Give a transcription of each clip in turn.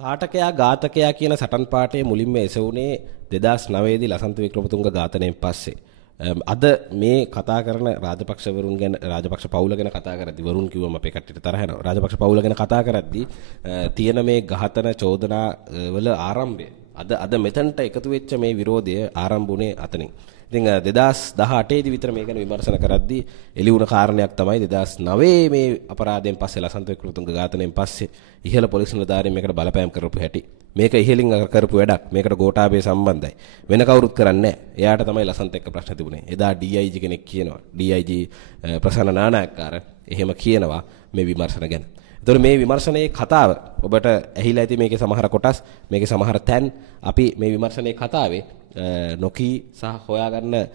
සාටකයා ඝාතකයා කියන සටන් පාඨයේ මුලින්ම එසවුනේ 2009 දී ලසන්ත වික්‍රමතුංග ඝාතනයෙන් පස්සේ. අද මේ කතා කරන රාජපක්ෂවරුන් ගැන රාජපක්ෂ පවුල ගැන කතා කරද්දී වරුන් කිව්වම අපේ කට්ටියට තරහ යනවා. රාජපක්ෂ පවුල ගැන කතා කරද්දී තියෙන මේ ඝාතන චෝදනා වල ආරම්භය අද මෙතනට එකතු වෙච්ච මේ විරෝධය ආරම්භුනේ අතනින්. ඉතින් 2018 දී විතර මේ ගැන විමර්ශන කරද්දී එළි වුණ කාරණයක් තමයි 2009 මේ අපරාධයෙන් පස්සේ ලසන්ත වික්‍රමතුංග ඝාතනයෙන් පස්සේ ඉහළ පොලිස් නිලධාරීන් මේකට බලපෑම් කරපු හැටි. මේක ඉහළින් කරපු වැඩක්. මේකට ගෝඨාභය සම්බන්ධයි. වෙන කවුරුත් කරන්නේ නැහැ. එයාට තමයි ලසන්ත එක්ක ප්‍රශ්න තිබුණේ. එදා DIG කෙනෙක් කියනවා. DIG ප්‍රසන්න නානායක්කාර එහෙම කියනවා මේ විමර්ශන ගැන. එතකොට මේ විමර්ශනයේ කතාව ඔබට ඇහිලා ඇති මේකේ සමහර කොටස් මේකේ සමහර තැන් අපි මේ විමර්ශනයේ කතාවේ නොකී සහ හොයාගන්න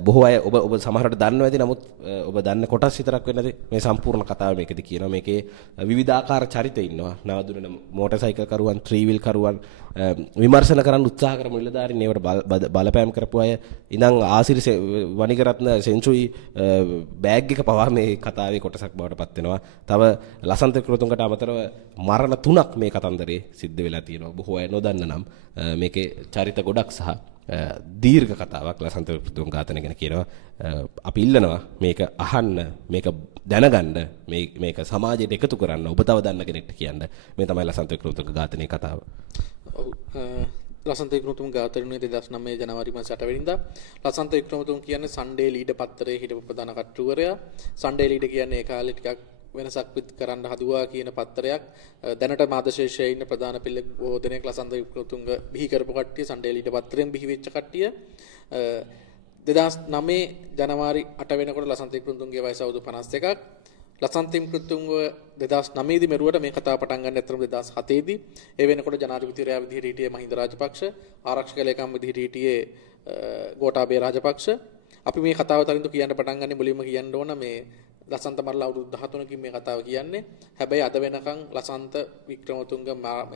බොහෝ අය ඔබ සමහරට දන්නව ඇති නමුත් ඔබ දන්න කොටස් විතරක් වෙන්නේ මේ සම්පූර්ණ කතාව මේකෙදි කියනවා මේකේ විවිධාකාර චරිත ඉන්නවා නවදුරන මෝටර් සයිකල් කරුවන් ත්‍රී වීල් කරුවන් විමර්ශන කරන්න උත්සාහ කරමු නිලධාරීන් ඒවට බලපෑම් කරපු අය ඉඳන් ආසිරි වනිගරත්න සෙන්චුයි බෑග් එක පවා මේ කතාවේ කොටසක් බවට පත් වෙනවා. තව ලසන්ත වික්‍රමතුංගට අමතරව මරණ 3ක් මේ කතන්දරේ සිද්ධ වෙලා තියෙනවා. බොහෝ අය නොදන්න නම් මේකේ චරිත ගොඩක් සහ දීර්ඝ කතාවක් ලසන්ත වික්‍රමතුංග ඝාතනය ගැන කියනවා. අපි ඉල්ලනවා මේක අහන්න මේක දැනගන්න මේක සමාජයට එකතු කරන්න ඔබ තව දන්න කෙනෙක්ට කියන්න. මේ තමයි ලසන්ත වික්‍රමතුංග ඝාතනයේ කතාව. ලසන්ත වික්‍රමතුංග ඝාතනයේ 2009 ජනවාරි මාස 8 වෙනිදා ලසන්ත වික්‍රමතුංග කියන්නේ සන්ඩේ ලීඩ පත්තරයේ හිටපු ප්‍රධාන කර්තෘවරයා. සන්ඩේ ලීඩ කියන්නේ ඒ කාලේ ටිකක් වෙනසක් කරන්න හදුවා කියන පත්තරයක්. දැනට මාධ්‍යශේෂයේ ඉන්න ප්‍රධාන පිළ බොහෝ දෙනෙක් ලසන්ත වික්‍රමතුංග බිහි කරපු කට්ටිය සන්ඩේ ලීඩ පත්තරයෙන් බිහි වෙච්ච කට්ටිය. 2009 ජනවාරි 8 වෙනකොට ලසන්ත වික්‍රමතුංගගේ වයස අවුරුදු 51ක්. ලසන්ත වික්‍රමතුංග 2009 දී මෙරුවට මේ කතාව පටන් ගන්න ඇත්තටම 2007 දී. ඒ වෙනකොට ජනාධිපතිවරයා විදිහට හිටියේ මහින්ද රාජපක්ෂ, ආරක්ෂක ලේකම් විදිහට හිටියේ ගෝඨාභය රාජපක්ෂ. අපි මේ කතාව තරින්ද කියන්න පටන් ගන්නේ මුලින්ම කියන්න ඕන මේ ලසන්ත මරලා අවුරුදු 13කින් මේ කතාව කියන්නේ. හැබැයි අද වෙනකන් ලසන්ත වික්‍රමතුංග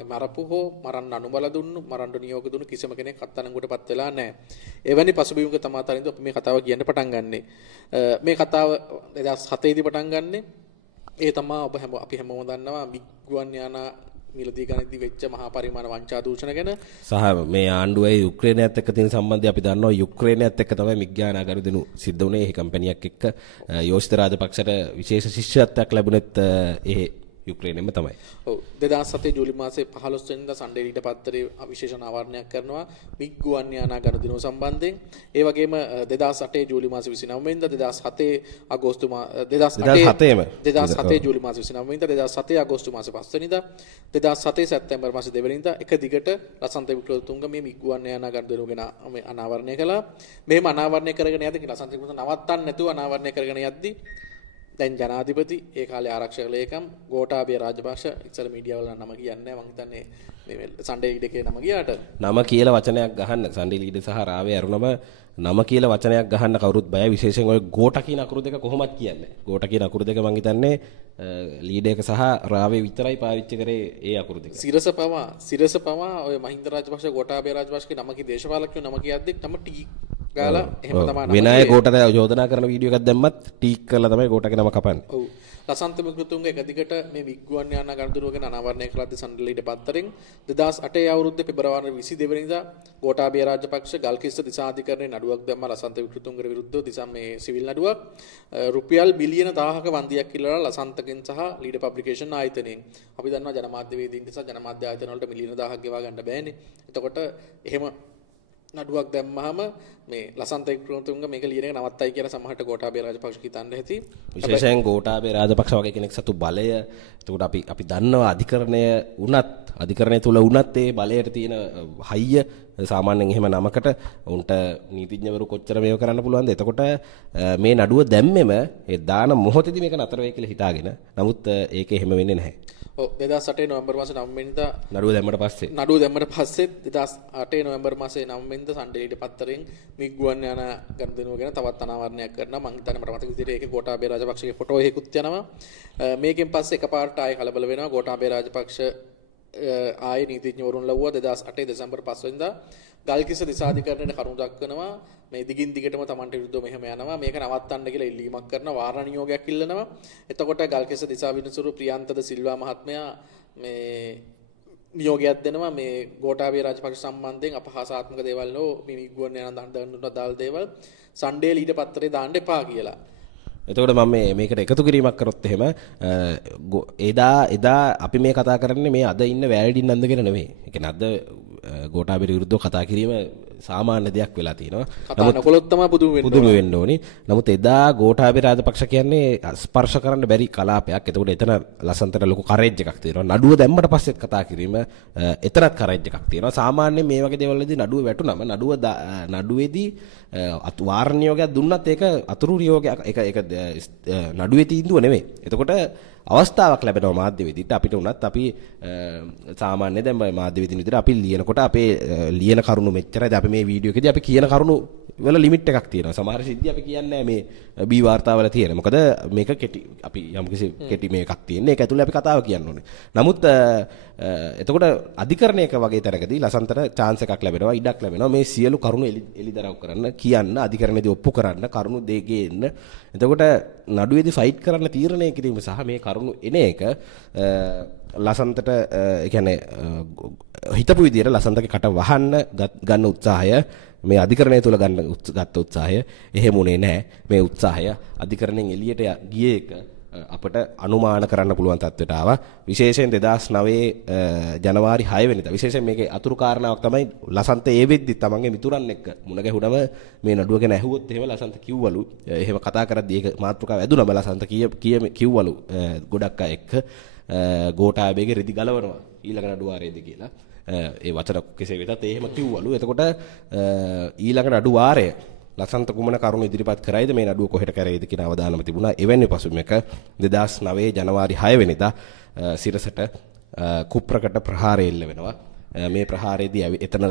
මරපු හෝ මරන්න අනුබල දුන්නු මරන්න නියෝග දුන්නු කිසිම කෙනෙක් අත්අඩංගුවටපත් වෙලා නැහැ. එවැනි පසුබිමක තමයි තරින්ද අපි මේ කතාව කියන්න පටන් ගන්නෙ. මේ කතාව 2007 දී පටන් ගන්නෙ. ඒ තමයි අපි හැමෝම දන්නවා මිග්ගුවන් යානා මිලදී ගණන්දි වෙච්ච මහා පරිමාණ වංචා දූෂණ ගැන සහ මේ ආණ්ඩුවේ යුක්‍රේනයත් එක්ක තියෙන සම්බන්ධය අපි දන්නවා යුක්‍රේනයත් එක්ක තමයි මිග්ගානා ගනුදෙනු සිද්ධ වුණේ. ඒ කම්පැනියක් එක්ක යෝෂිත රාජපක්ෂට විශේෂ ශිෂ්‍යත්වයක් ලැබුණෙත් ඒ යුක්‍රේනෙම තමයි. ඔව් 2007 ජූලි මාසේ 15 වෙනිදා සන්ඩේ ලීඩ පත්තරේ විශේෂ අනාවරණයක් කරනවා මිග්ගුවන් යානා ගනුදෙනු සම්බන්ධයෙන්. ඒ වගේම 2008 ජූලි මාසේ 29 වෙනිදා 2007 අගෝස්තු 2007 ජූලි මාසේ 29 වෙනිදා 2007 අගෝස්තු මාසේ 5 වෙනිදා 2007 සැප්තැම්බර් මාසේ 2 වෙනිදා එක දිගට ලසන්ත වික්‍රමතුංග මේ මිග්ගුවන් යානා ගනුදෙනු ගැන අනාවරණය කළා. මෙහෙම අනාවරණය කරගෙන යද්දී ලසන්ත වික්‍රමතුංග නවත්තන්න නැතුව අනාවරණය කරගෙන යද්දී දැන් ජනාධිපති ඒ කාලේ ආරක්ෂක ලේකම් ගෝඨාභය රාජපක්ෂ ඉස්සර මීඩියා වල නම කියන්නේ මම හිතන්නේ මේ සන්ඩේ ලීඩ් එකේ නම ගියාට නම කියලා වචනයක් ගහන්න සන්ඩේ ලීඩ් සහ රාවේ අරුණම නම කියලා වචනයක් ගහන්න කවුරුත් බයයි විශේෂයෙන් ඔය ගෝඨා කියන අකුරු දෙක කොහොමද කියන්නේ ගෝඨා කියන අකුරු දෙක මම හිතන්නේ ලීඩ් එක සහ රාවේ විතරයි පාවිච්චි කරේ ඒ අකුරු දෙක සිරස පවා ඔය මහින්ද රාජපක්ෂ ගෝඨාභය රාජපක්ෂගේ නමකී දේශපාලකයෝ නම කියද්දි තම ටී ගාලා එහෙම තමයි විනාය ගෝඨට යෝජනා කරන වීඩියෝ එකක් දැම්මත් ටීක් කරලා තමයි ගෝඨගේ නම කපන්නේ. ඔව්. ලසන්ත වික්‍රමතුංග එක දිගට මේ මිග්ගුවන් යානා ගනුදෙනුව ගැන අනාවරණය කළාද සන්ඩේ ලීඩ පත්තරෙන් 2008 අවුරුද්දේ පෙබරවාරි 22 වෙනිදා ගෝඨාභය රාජපක්ෂ ගල්කිස්ස දිසාධිකරණයේ නඩුවක් දැම්මා ලසන්ත වික්‍රමතුංගට විරුද්ධව දිසම් මේ සිවිල් නඩුවක් රුපියල් බිලියන 1000ක වන්දියක් ඉල්ලලා ලසන්තගෙන් සහ ලීඩ පබ්ලිකේෂන් ආයතනයෙන්. අපි දන්නවා ජනමාධ්‍යවේදීන් නිසා ජනමාධ්‍ය ආයතන වලට මිලියන 1000ක් ගෙවා ගන්න බෑනේ. එතකොට එහෙම නඩුවක් දැම්මහම මේ ලසන්ත වික්‍රමතුංග මේක ලියන එක නවත්තයි කියලා සමහරට ගෝඨාභය රාජපක්ෂ හිතන්න ඇති. විශේෂයෙන් ගෝඨාභය රාජපක්ෂ වගේ කෙනෙක් සතු බලය. එතකොට අපි දන්නවා අධිකරණය තුල වුණත් ඒ බලයට තියෙන හයිය සාමාන්‍යයෙන් එහෙම නමකට උන්ට නීතිඥවරු කොච්චර මේව කරන්න පුළුවන්ද? එතකොට මේ නඩුව දැම්මෙම ඒ දාන මොහොතේදී මේක නතර වෙයි කියලා හිතාගෙන. නමුත් ඒක එහෙම වෙන්නේ නැහැ. ඔව් 2008 නොවැම්බර් මාසේ 9 වෙනිදා නඩුව දැම්මට පස්සේ 2008 නොවැම්බර් මාසේ 9 වෙනිදා සන්ඩේ ලීඩ පත්තරෙන් මිග්ගුවන් යානා ගනුදෙනුව ගැන තවත් අනාවරණයක් කරනවා. මම හිතන්නේ මට මතක විදිහට ඒකේ ගෝඨාභය රාජපක්ෂගේ ෆොටෝ එකකුත් යනවා. මේකෙන් පස්සේ එකපාරට ආයෙ කලබල වෙනවා. ගෝඨාභය රාජපක්ෂ ආයෙ නීතිඥවරුන් ලව්වා 2008 දෙසැම්බර් 5 වෙනිදා ගල්කිස්ස දිසාධිකරණයට කරුණු දක්වනවා. මේ දිගින් දිගටම Tamanට විරුද්ධව මෙහෙම යනවා. මේක නවත්තන්න කියලා ඉල්ලීමක් කරනවා. වාරණ නියෝගයක් ඉල්ලනවා. එතකොට ගල්කිස්ස දිසා විනිසුරු ප්‍රියන්තද සිල්වා මහත්මයා මේ නියෝගයක් දෙනවා මේ ගෝඨාභය රාජපක්ෂ සම්බන්ධයෙන් අපහාසාත්මක දේවල් නෝ මේ ඉගුවන් යන දඬුවම් දාල් දේවල් සන්ඩේ ලීඩ පත්තරේ දාන්න එපා කියලා. එතකොට මම මේකට එකතු කිරීමක් කරොත් එහෙම එදා අපි මේ කතා කරන්නේ මේ අද ඉන්න වැරදි නන්ද ගැන නෙවෙයි. ඒ කියන්නේ අද ගෝඨාභය විරුද්ධව කතා කිරීම සාමාන්‍ය දෙයක් වෙලා තියෙනවා. කතා නොකළොත් තමයි පුදුම වෙන්න ඕනි. නමුත් එදා ගෝඨාභය රාජපක්ෂ කියන්නේ ස්පර්ශ කරන්න බැරි කලාපයක්. එතකොට එතන ලසන්තට ලොකු කරේජ් එකක් තියෙනවා. නඩුව දැම්මට පස්සෙත් කතා කිරීම එතරම් කරේජ් එකක් තියෙනවා. සාමාන්‍යයෙන් මේ වගේ දේවල් වලදී නඩුව වැටුනම නඩුවේදී වාරණ්‍යෝගයක් දුන්නත් ඒක අතුරු නියෝගයක් ඒක නඩුවේ තීන්දුව නෙමෙයි. එතකොට අවස්ථාවක් ලැබෙනවා මාධ්‍ය වෙදිට අපිට උනත් අපි සාමාන්‍ය දැන් මාධ්‍ය වෙදින විදිහට අපි ලියනකොට අපේ ලියන කරුණු මෙච්චරයි. අපි මේ වීඩියෝ එකේදී අපි කියන කරුණු වල ලිමිට් එකක් තියෙනවා. සමහර සිද්ධි අපි කියන්නේ මේ බී වාර්තාවල තියෙන. මොකද මේක කෙටි අපි යම්කිසි කෙටි මේකක් තියෙන්නේ. ඒක ඇතුලේ අපි කතාව කියන්න ඕනේ. නමුත් එතකොට අධිකරණයක වගේ තැනකදී ලසන්තට chance එකක් ලැබෙනවා, ඉඩක් ලැබෙනවා මේ සියලු කරුණු එලිදරව් කරන්න, කියන්න, අධිකරණයේදී ඔප්පු කරන්න, කරුණු දෙකේ එන්න. එතකොට නඩුවේදී ෆයිට් කරන්න තීරණය කිරීම සහ මේ කරුණු එන එක ලසන්තට ඒ කියන්නේ හිතපු විදියට ලසන්තගේ කට වහන්න ගන්න උත්සාහය මේ අධිකරණය තුල ගත්ත උත්සාහය එහෙම උනේ නැහැ. මේ උත්සාහය අධිකරණයෙන් එළියට ගියේ එක අපට අනුමාන කරන්න පුළුවන් තත්ත්වයට ආවා. විශේෂයෙන් 2009 ජනවාරි 6 වෙනිදා විශේෂයෙන් මේකේ අතුරු කාරණාවක් තමයි ලසන්ත ඒ වෙද්දි තමන්ගේ මිතුරන් එක්ක මුණ ගැහුණම මේ නඩුව ගැන ඇහුවොත් එහෙම ලසන්ත කිව්වලු එහෙම කතා කරද්දී ඒක මාතෘකාව ඇදුනම ලසන්ත කිව්වලු ගොඩක් අය එක්ක ගෝඨාභයගේ රෙදි ගලවනවා ඊළඟ නඩුවාරයේදී කියලා. ඒ වචන කෙසේ වෙතත් එහෙම කිව්වලු. එතකොට ඊළඟ නඩුවාරය ලසන්ත කුමන කරුණු ඉදිරිපත් කරයිද මේ නඩුව කොහෙට කරයිද කියන අවධානම තිබුණා. එවැනි පසුබිමක 2009 ජනවාරි 6 වෙනිදා සිරසට කුප්‍රකට ප්‍රහාරය එල්ල වෙනවා. මේ ප්‍රහාරයේදී එතන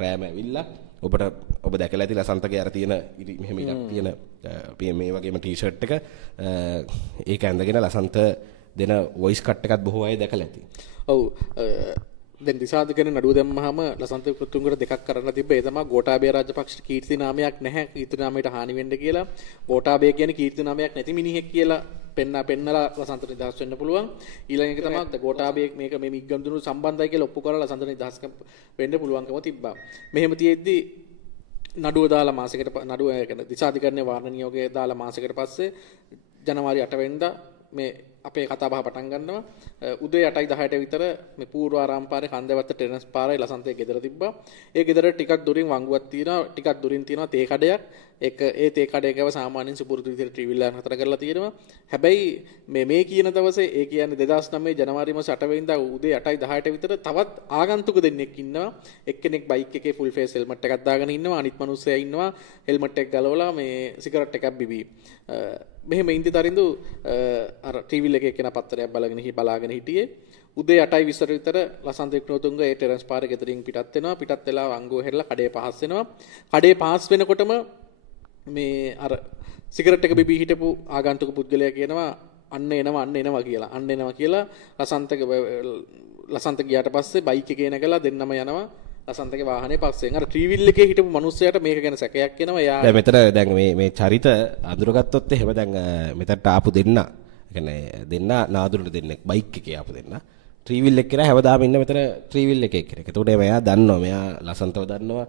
රෑම ඇවිල්ලා ඔබ දැකලා ඇති ලසන්තගේ අර තියෙන මෙහෙම ඉලක් තියෙන මේ වගේම ටී-ෂර්ට් එක ඒක ඇඳගෙන ලසන්ත දෙන වොයිස් කට් එකත් බොහෝ අය දැකලා ඇති. ඔව් දැන් දිසාද ගැන නඩුව දැම්මහම ලසන්ත වික්‍රමතුංගට දෙකක් කරන්න තිබ්බ. ඒ තමයි ගෝඨාභය රාජපක්ෂ කීර්ති නාමයක් නැහැ, කීර්ති නාමයට හානි වෙන්න කියලා. ගෝඨාභය කියන්නේ කීර්ති නාමයක් නැති මිනිහෙක් කියලා පෙන්නලා ලසන්ත නිදහස් වෙන්න පුළුවන්. ඊළඟ එක තමයි ගෝඨාභය මේක මේ මිග්ගම්දුණු සම්බන්ධයි කියලා ඔප්පු කරලා ලසන්ත නිදහස් වෙන්න පුළුවන්කම තිබ්බා. මෙහෙම තියෙද්දි නඩුව දාලා මාසයකට නඩුව දිසාධිකරණයේ වාරණ නියෝගය දාලා මාසයකට පස්සේ ජනවාරි 8 වෙනිදා මේ අපේ කතා බහ පටන් ගන්නවා. උදේ 8:10ට විතර මේ පූර්වාරාම පාරේ කන්දවත්ත ටෙරස් පාරේ ලසන්තේ ගෙදර තිබ්බා. ඒ ගෙදර ටිකක් දුරින් වංගුවක් තියෙනවා. ටිකක් දුරින් තියෙනවා තේ කඩයක්. ඒ තේ කඩේකව සාමාන්‍යයෙන් සුපුරුදු විදිහට ට්‍රිවිල් ලයින් හතර කරලා තියෙනවා. හැබැයි මේ කියන දවසේ ඒ කියන්නේ 2009 ජනවාරි මාස 8 වෙනිදා උදේ 8:10ට විතර තවත් ආගන්තුක දෙන්නෙක් ඉන්නවා. එක්කෙනෙක් බයික් එකේ ෆුල් ෆේස් හෙල්මට් එකක් දාගෙන ඉන්නවා. අනිත් මිනිස්සයා ඉන්නවා හෙල්මට් එක ගලවලා මේ සිගරට් එකක් බිබී. මෙහෙම ඉඳි තරින්දු අර ටීවී එකේ කෙනා පත්තරයක් බලාගෙන හිටියේ. උදේ 8:20 විතර ලසන්ත වික්‍රමතුංග ඒ ටෙරස් පාරේ ගෙදරින් පිටත් වෙනවා. පිටත් වෙලා වංගුව හැරලා කඩේ පහස් වෙනවා. කඩේ පහස් වෙනකොටම මේ අර සිගරට් එක බිබී හිටපු ආගන්තුක පුද්ගලයා කියනවා අන්න එනවා කියලා. ලසන්ත ගියාට පස්සේ බයික් එකේ නැගලා දෙන්නම යනවා. ලසන්තගේ වාහනේ පස්සෙන් අර ට්‍රිවිල් එකේ හිටපු මිනිස්සයාට මේක ගැන සැකයක් එනවා. එයා දැන් මෙතන දැන් මේ චරිත අඳුරගත්තොත් එහෙම දැන් මෙතනට ආපු දෙන්න. ඒ කියන්නේ නාදුරට දෙන්නෙක් බයික් එකේ ආපු දෙන්න. ට්‍රිවිල් එක කියලා හැවදාම ඉන්න මෙතන ට්‍රිවිල් එකේ කෙනෙක්. එතකොට මෙයා දන්නවා. මෙයා ලසන්තව දන්නවා.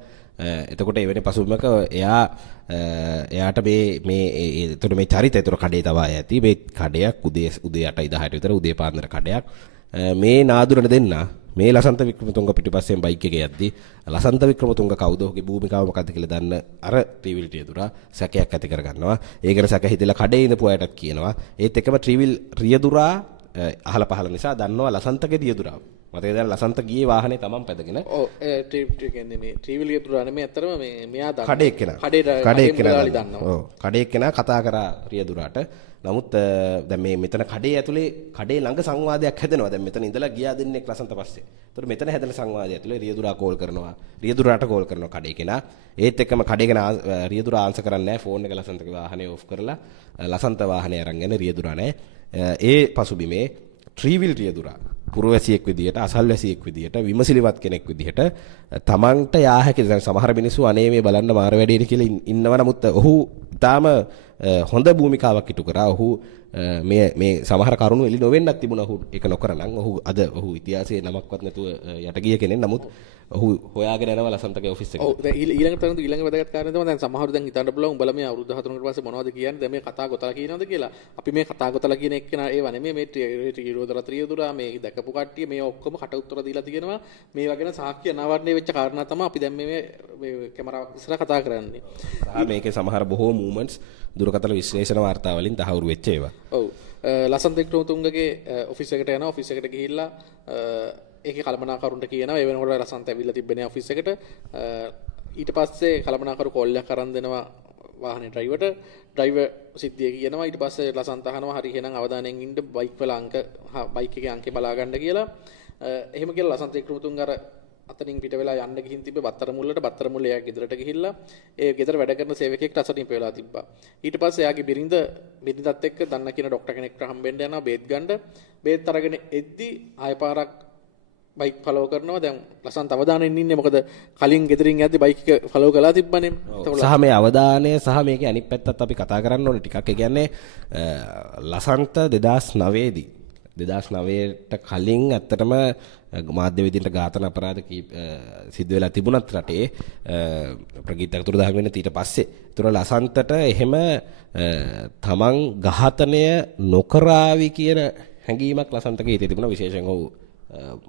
එතකොට එවැනි පසුබිමක එයාට මේ එතකොට මේ චරිතය එතකොට කඩේ තවා ඇති. මේ කඩයක් උදේ 8:10ට විතර උදේ පාන්දර කඩයක්. මේ නාදුරට දෙන්න මේ ලසන්ත වික්‍රමතුංග පිටිපස්සෙන් බයික් එකේ යද්දී ලසන්ත වික්‍රමතුංග කවුද ඔහුගේ භූමිකාව මොකක්ද කියලා දන්න අර ට්‍රිවිල් රියදුරා සැකයක් ඇති කරගන්නවා. ඒකට සැක හිතලා කඩේ ඉඳපු අයටත් කියනවා. ඒත් එකම ට්‍රිවිල් රියදුරා අහල පහල නිසා දන්නවා ලසන්තගේ රියදුරාව. මතකද දැන් ලසන්ත ගියේ වාහනේ තමන් පැදගෙන. ඔව් කියන්නේ මේ ට්‍රිවිල් රියදුරා නෙමෙයි අතරම මෙයා දන්නවා. කඩේ එක්කෙනා. කඩේ එක්කෙනා දන්නවා. ඔව් කඩේ එක්කෙනා කතා කරා රියදුරාට. නමුත් දැන් මේ මෙතන කඩේ ඇතුලේ කඩේ ළඟ සංවාදයක් හැදෙනවා. දැන් මෙතන ඉඳලා ගියා දෙන්නෙක් ලසන්ත පස්සේ. ඒතර මෙතන හැදෙන සංවාදය ඇතුලේ රියදුරා කෝල් කරනවා. රියදුරාට කෝල් කරනවා කඩේ කෙනා. ඒත් එක්කම කඩේ කෙනා රියදුරා ආන්සර් කරන්නේ නැහැ. ෆෝන් එක ලසන්තගේ වාහනේ ඕෆ් කරලා ලසන්ත වාහනේ අරන් යන රියදුරා නැහැ. ඒ පසුබිමේ ට්‍රිවිල් රියදුරා පුරවැසියෙක් විදියට අසල්වැසියෙක් විදියට විමසිලිවත් කෙනෙක් විදියට තමන්ට යා හැකි දැන් සමහර මිනිස්සු අනේ මේ බලන්න මාර වැඩේද කියලා ඉන්නවා. නමුත් ඔහු ඊටාම හොඳ භූමිකාවක් ඉටු කරා. ඔහු මේ සමහර කරුණු එළි නොවෙන්නත් තිබුණා. ඔහු ඒක නොකරනම් ඔහු අද ඔහු ඉතිහාසයේ නමක්වත් නැතුව යට ගිය කෙනෙක්. නමුත් ඔහු හොයාගෙන යනවා ලසන්තගේ ඔෆිස් එකට. ඔව් දැන් ඊළඟ වැදගත් කාරණේ තමයි දැන් සමහරව දැන් හිතන්න පුළුවන් උඹලා මේ අවුරුදු 14කට පස්සේ මොනවද කියන්නේ දැන් මේ කතා ගොතලා කියනවද කියලා. අපි මේ කතා ගොතලා කියන එක්කන ඒව නෙමෙයි මේ ත්‍රියෝදරා මේ දැකපු කට්ටිය මේ ඔක්කොම කට උත්තර දීලා තියෙනවා. මේ වගේ සාක්ෂි අනාවරණය වෙච්ච කාරණා තමයි අපි දැන් මේ කැමරාවක් ඉස්සරහ කතා කරන්නේ. මේකේ සමහර බොහෝ මූවමන්ට්ස් දුරකථන විශ්ලේෂණ වාර්තා වලින් තහවුරු වෙච්ච ඒවා. ඔව් ලසන්ත වික්‍රමතුංගගේ ඔෆිස් එකට යනවා. ඔෆිස් එකට ගිහිල්ලා ඒකේ කළමනාකරුන්ට කියනවා ඒ වෙනකොට ලසන්ත ඇවිල්ලා තිබ්බනේ ඔෆිස් එකට. ඊට පස්සේ කළමනාකරු කෝල් එකක් අරන් දෙනවා වාහනේ ඩ්‍රයිවර් සිද්ධිය කියනවා. ඊට පස්සේ ලසන්ත අහනවා හරි එහෙනම් අවධානයෙන් ඉන්න බයික් එකේ අංකේ බලා ගන්න කියලා. එහෙම කියලා ලසන්ත වික්‍රමතුංග අර අතනින් පිට වෙලා යන්න ගිහින් තිබ්බේ බත්තර මුල්ල එයා ගෙදරට ගිහිල්ලා ඒ ගෙදර වැඩ කරන සේවකයෙක්ට අසනීප වෙලා තිබ්බා. ඊට පස්සේ එයාගේ බිරිඳත් එක්ක දන්න කියන ડોක්ටර් කෙනෙක්ට හම්බෙන්න යනවා බේත් ගන්න. බේත් අරගෙන එද්දි ආය පාරක් බයික් ෆලෝ කරනවා. දැන් ලසන්ත අවධානයෙන් ඉන්නේ මොකද කලින් ගෙදරින් යද්දි බයික් එක ෆලෝ කළා තිබ්බනේ. සහ මේ අවධානය සහ මේකේ අනිත් පැත්තත් අපි කතා කරන්න ඕනේ ටිකක්. ඒ කියන්නේ ලසන්ත 2009ට කලින් ඇත්තටම මාධ්‍ය වේදිකේට ඝාතන අපරාධ සිද්ධ වෙලා තිබුණත් රටේ ප්‍රගීත අතුරුදහන් වෙන ඊට පස්සේ ඒතර ලසන්තට එහෙම තමන් ඝාතනය නොකරાવી කියන හැඟීමක් ලසන්තගේ හිතේ තිබුණා. විශේෂයෙන් ඔහු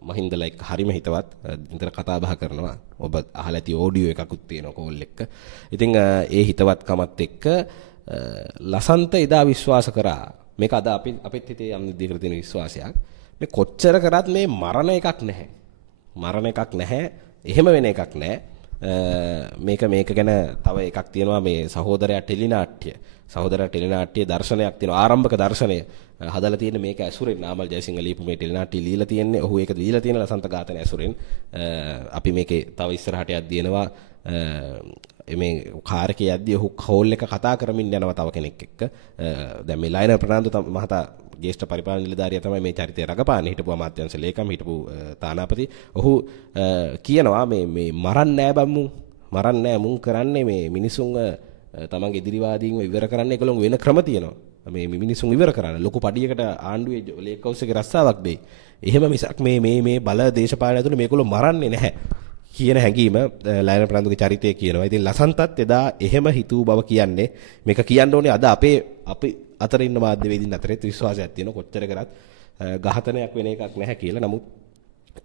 මහින්දලා එක්ක හරිම හිතවත් විතර කතා බහ කරනවා. ඔබ අහලා ඇති ඔඩියෝ එකකුත් තියෙනවා කෝල් එක. ඉතින් ඒ හිතවත්කමත් එක්ක ලසන්ත එදා විශ්වාස කරා මේක අද අපිත් හිතේ යම් විදිහකට තියෙන විශ්වාසයක්. මේ කොච්චර කරත් මේ මරණ එකක් නැහැ. එහෙම වෙන එකක් නැහැ. මේක ගැන තව එකක් තියෙනවා මේ සහෝදරයා ටෙලිනාට්‍ය දර්ශනයක් තියෙනවා. ආරම්භක දර්ශනය හදලා තියෙන මේක ඇසුරෙන් නාමල් ජයසිංහ ලියපු මේ ටෙලිනාට්‍ය লীලා තියෙන්නේ. ඔහු ඒක දීලා තියෙන ලසන්ත ඝාතන ඇසුරෙන්. අපි මේකේ තව ඉස්සරහට යද්දිනවා මේ කාර් එකේ යද්දී ඔහු කෝල් එක කතා කරමින් යනවා තව කෙනෙක් එක්ක. දැන් මේ ලයිනර් ප්‍රනාන්දු මහතා ජේෂ්ඨ පරිපාලන නිලධාරියා තමයි මේ චරිතය රඟපාන්නේ. හිටපු අමාත්‍යාංශ ලේකම් හිටපු තානාපති. ඔහු කියනවා මේ මරන්නේ නෑ මුන් කරන්නේ මේ මිනිසුන්ව තමන්ගේ ඉදිරිවාදීන්ව ඉවර කරන්න ඒගොල්ලෝ වෙන ක්‍රම තියෙනවා. මේ මිනිසුන් ඉවර කරන්න ලොකු පඩියකට ආණ්ඩුවේ ලේක් හවුස් එකේ රස්සාවක් දෙයි. එහෙම මිසක් මේ බල දේශපාලන ඇතුළේ මේගොල්ලෝ මරන්නේ නැහැ කියන හැඟීම ලයනර් ප්‍රනාන්දුගේ චරිතය කියනවා. ඉතින් ලසන්තත් එදා එහෙම හිතූ බව කියන්නේ මේක කියන්න ඕනේ අද අපි අතර ඉන්න මාධ්‍යවේදීන් අතරේ විශ්වාසයක් තියෙනවා කොච්චර කරත් ඝාතනයක් වෙන එකක් නැහැ කියලා. නමුත්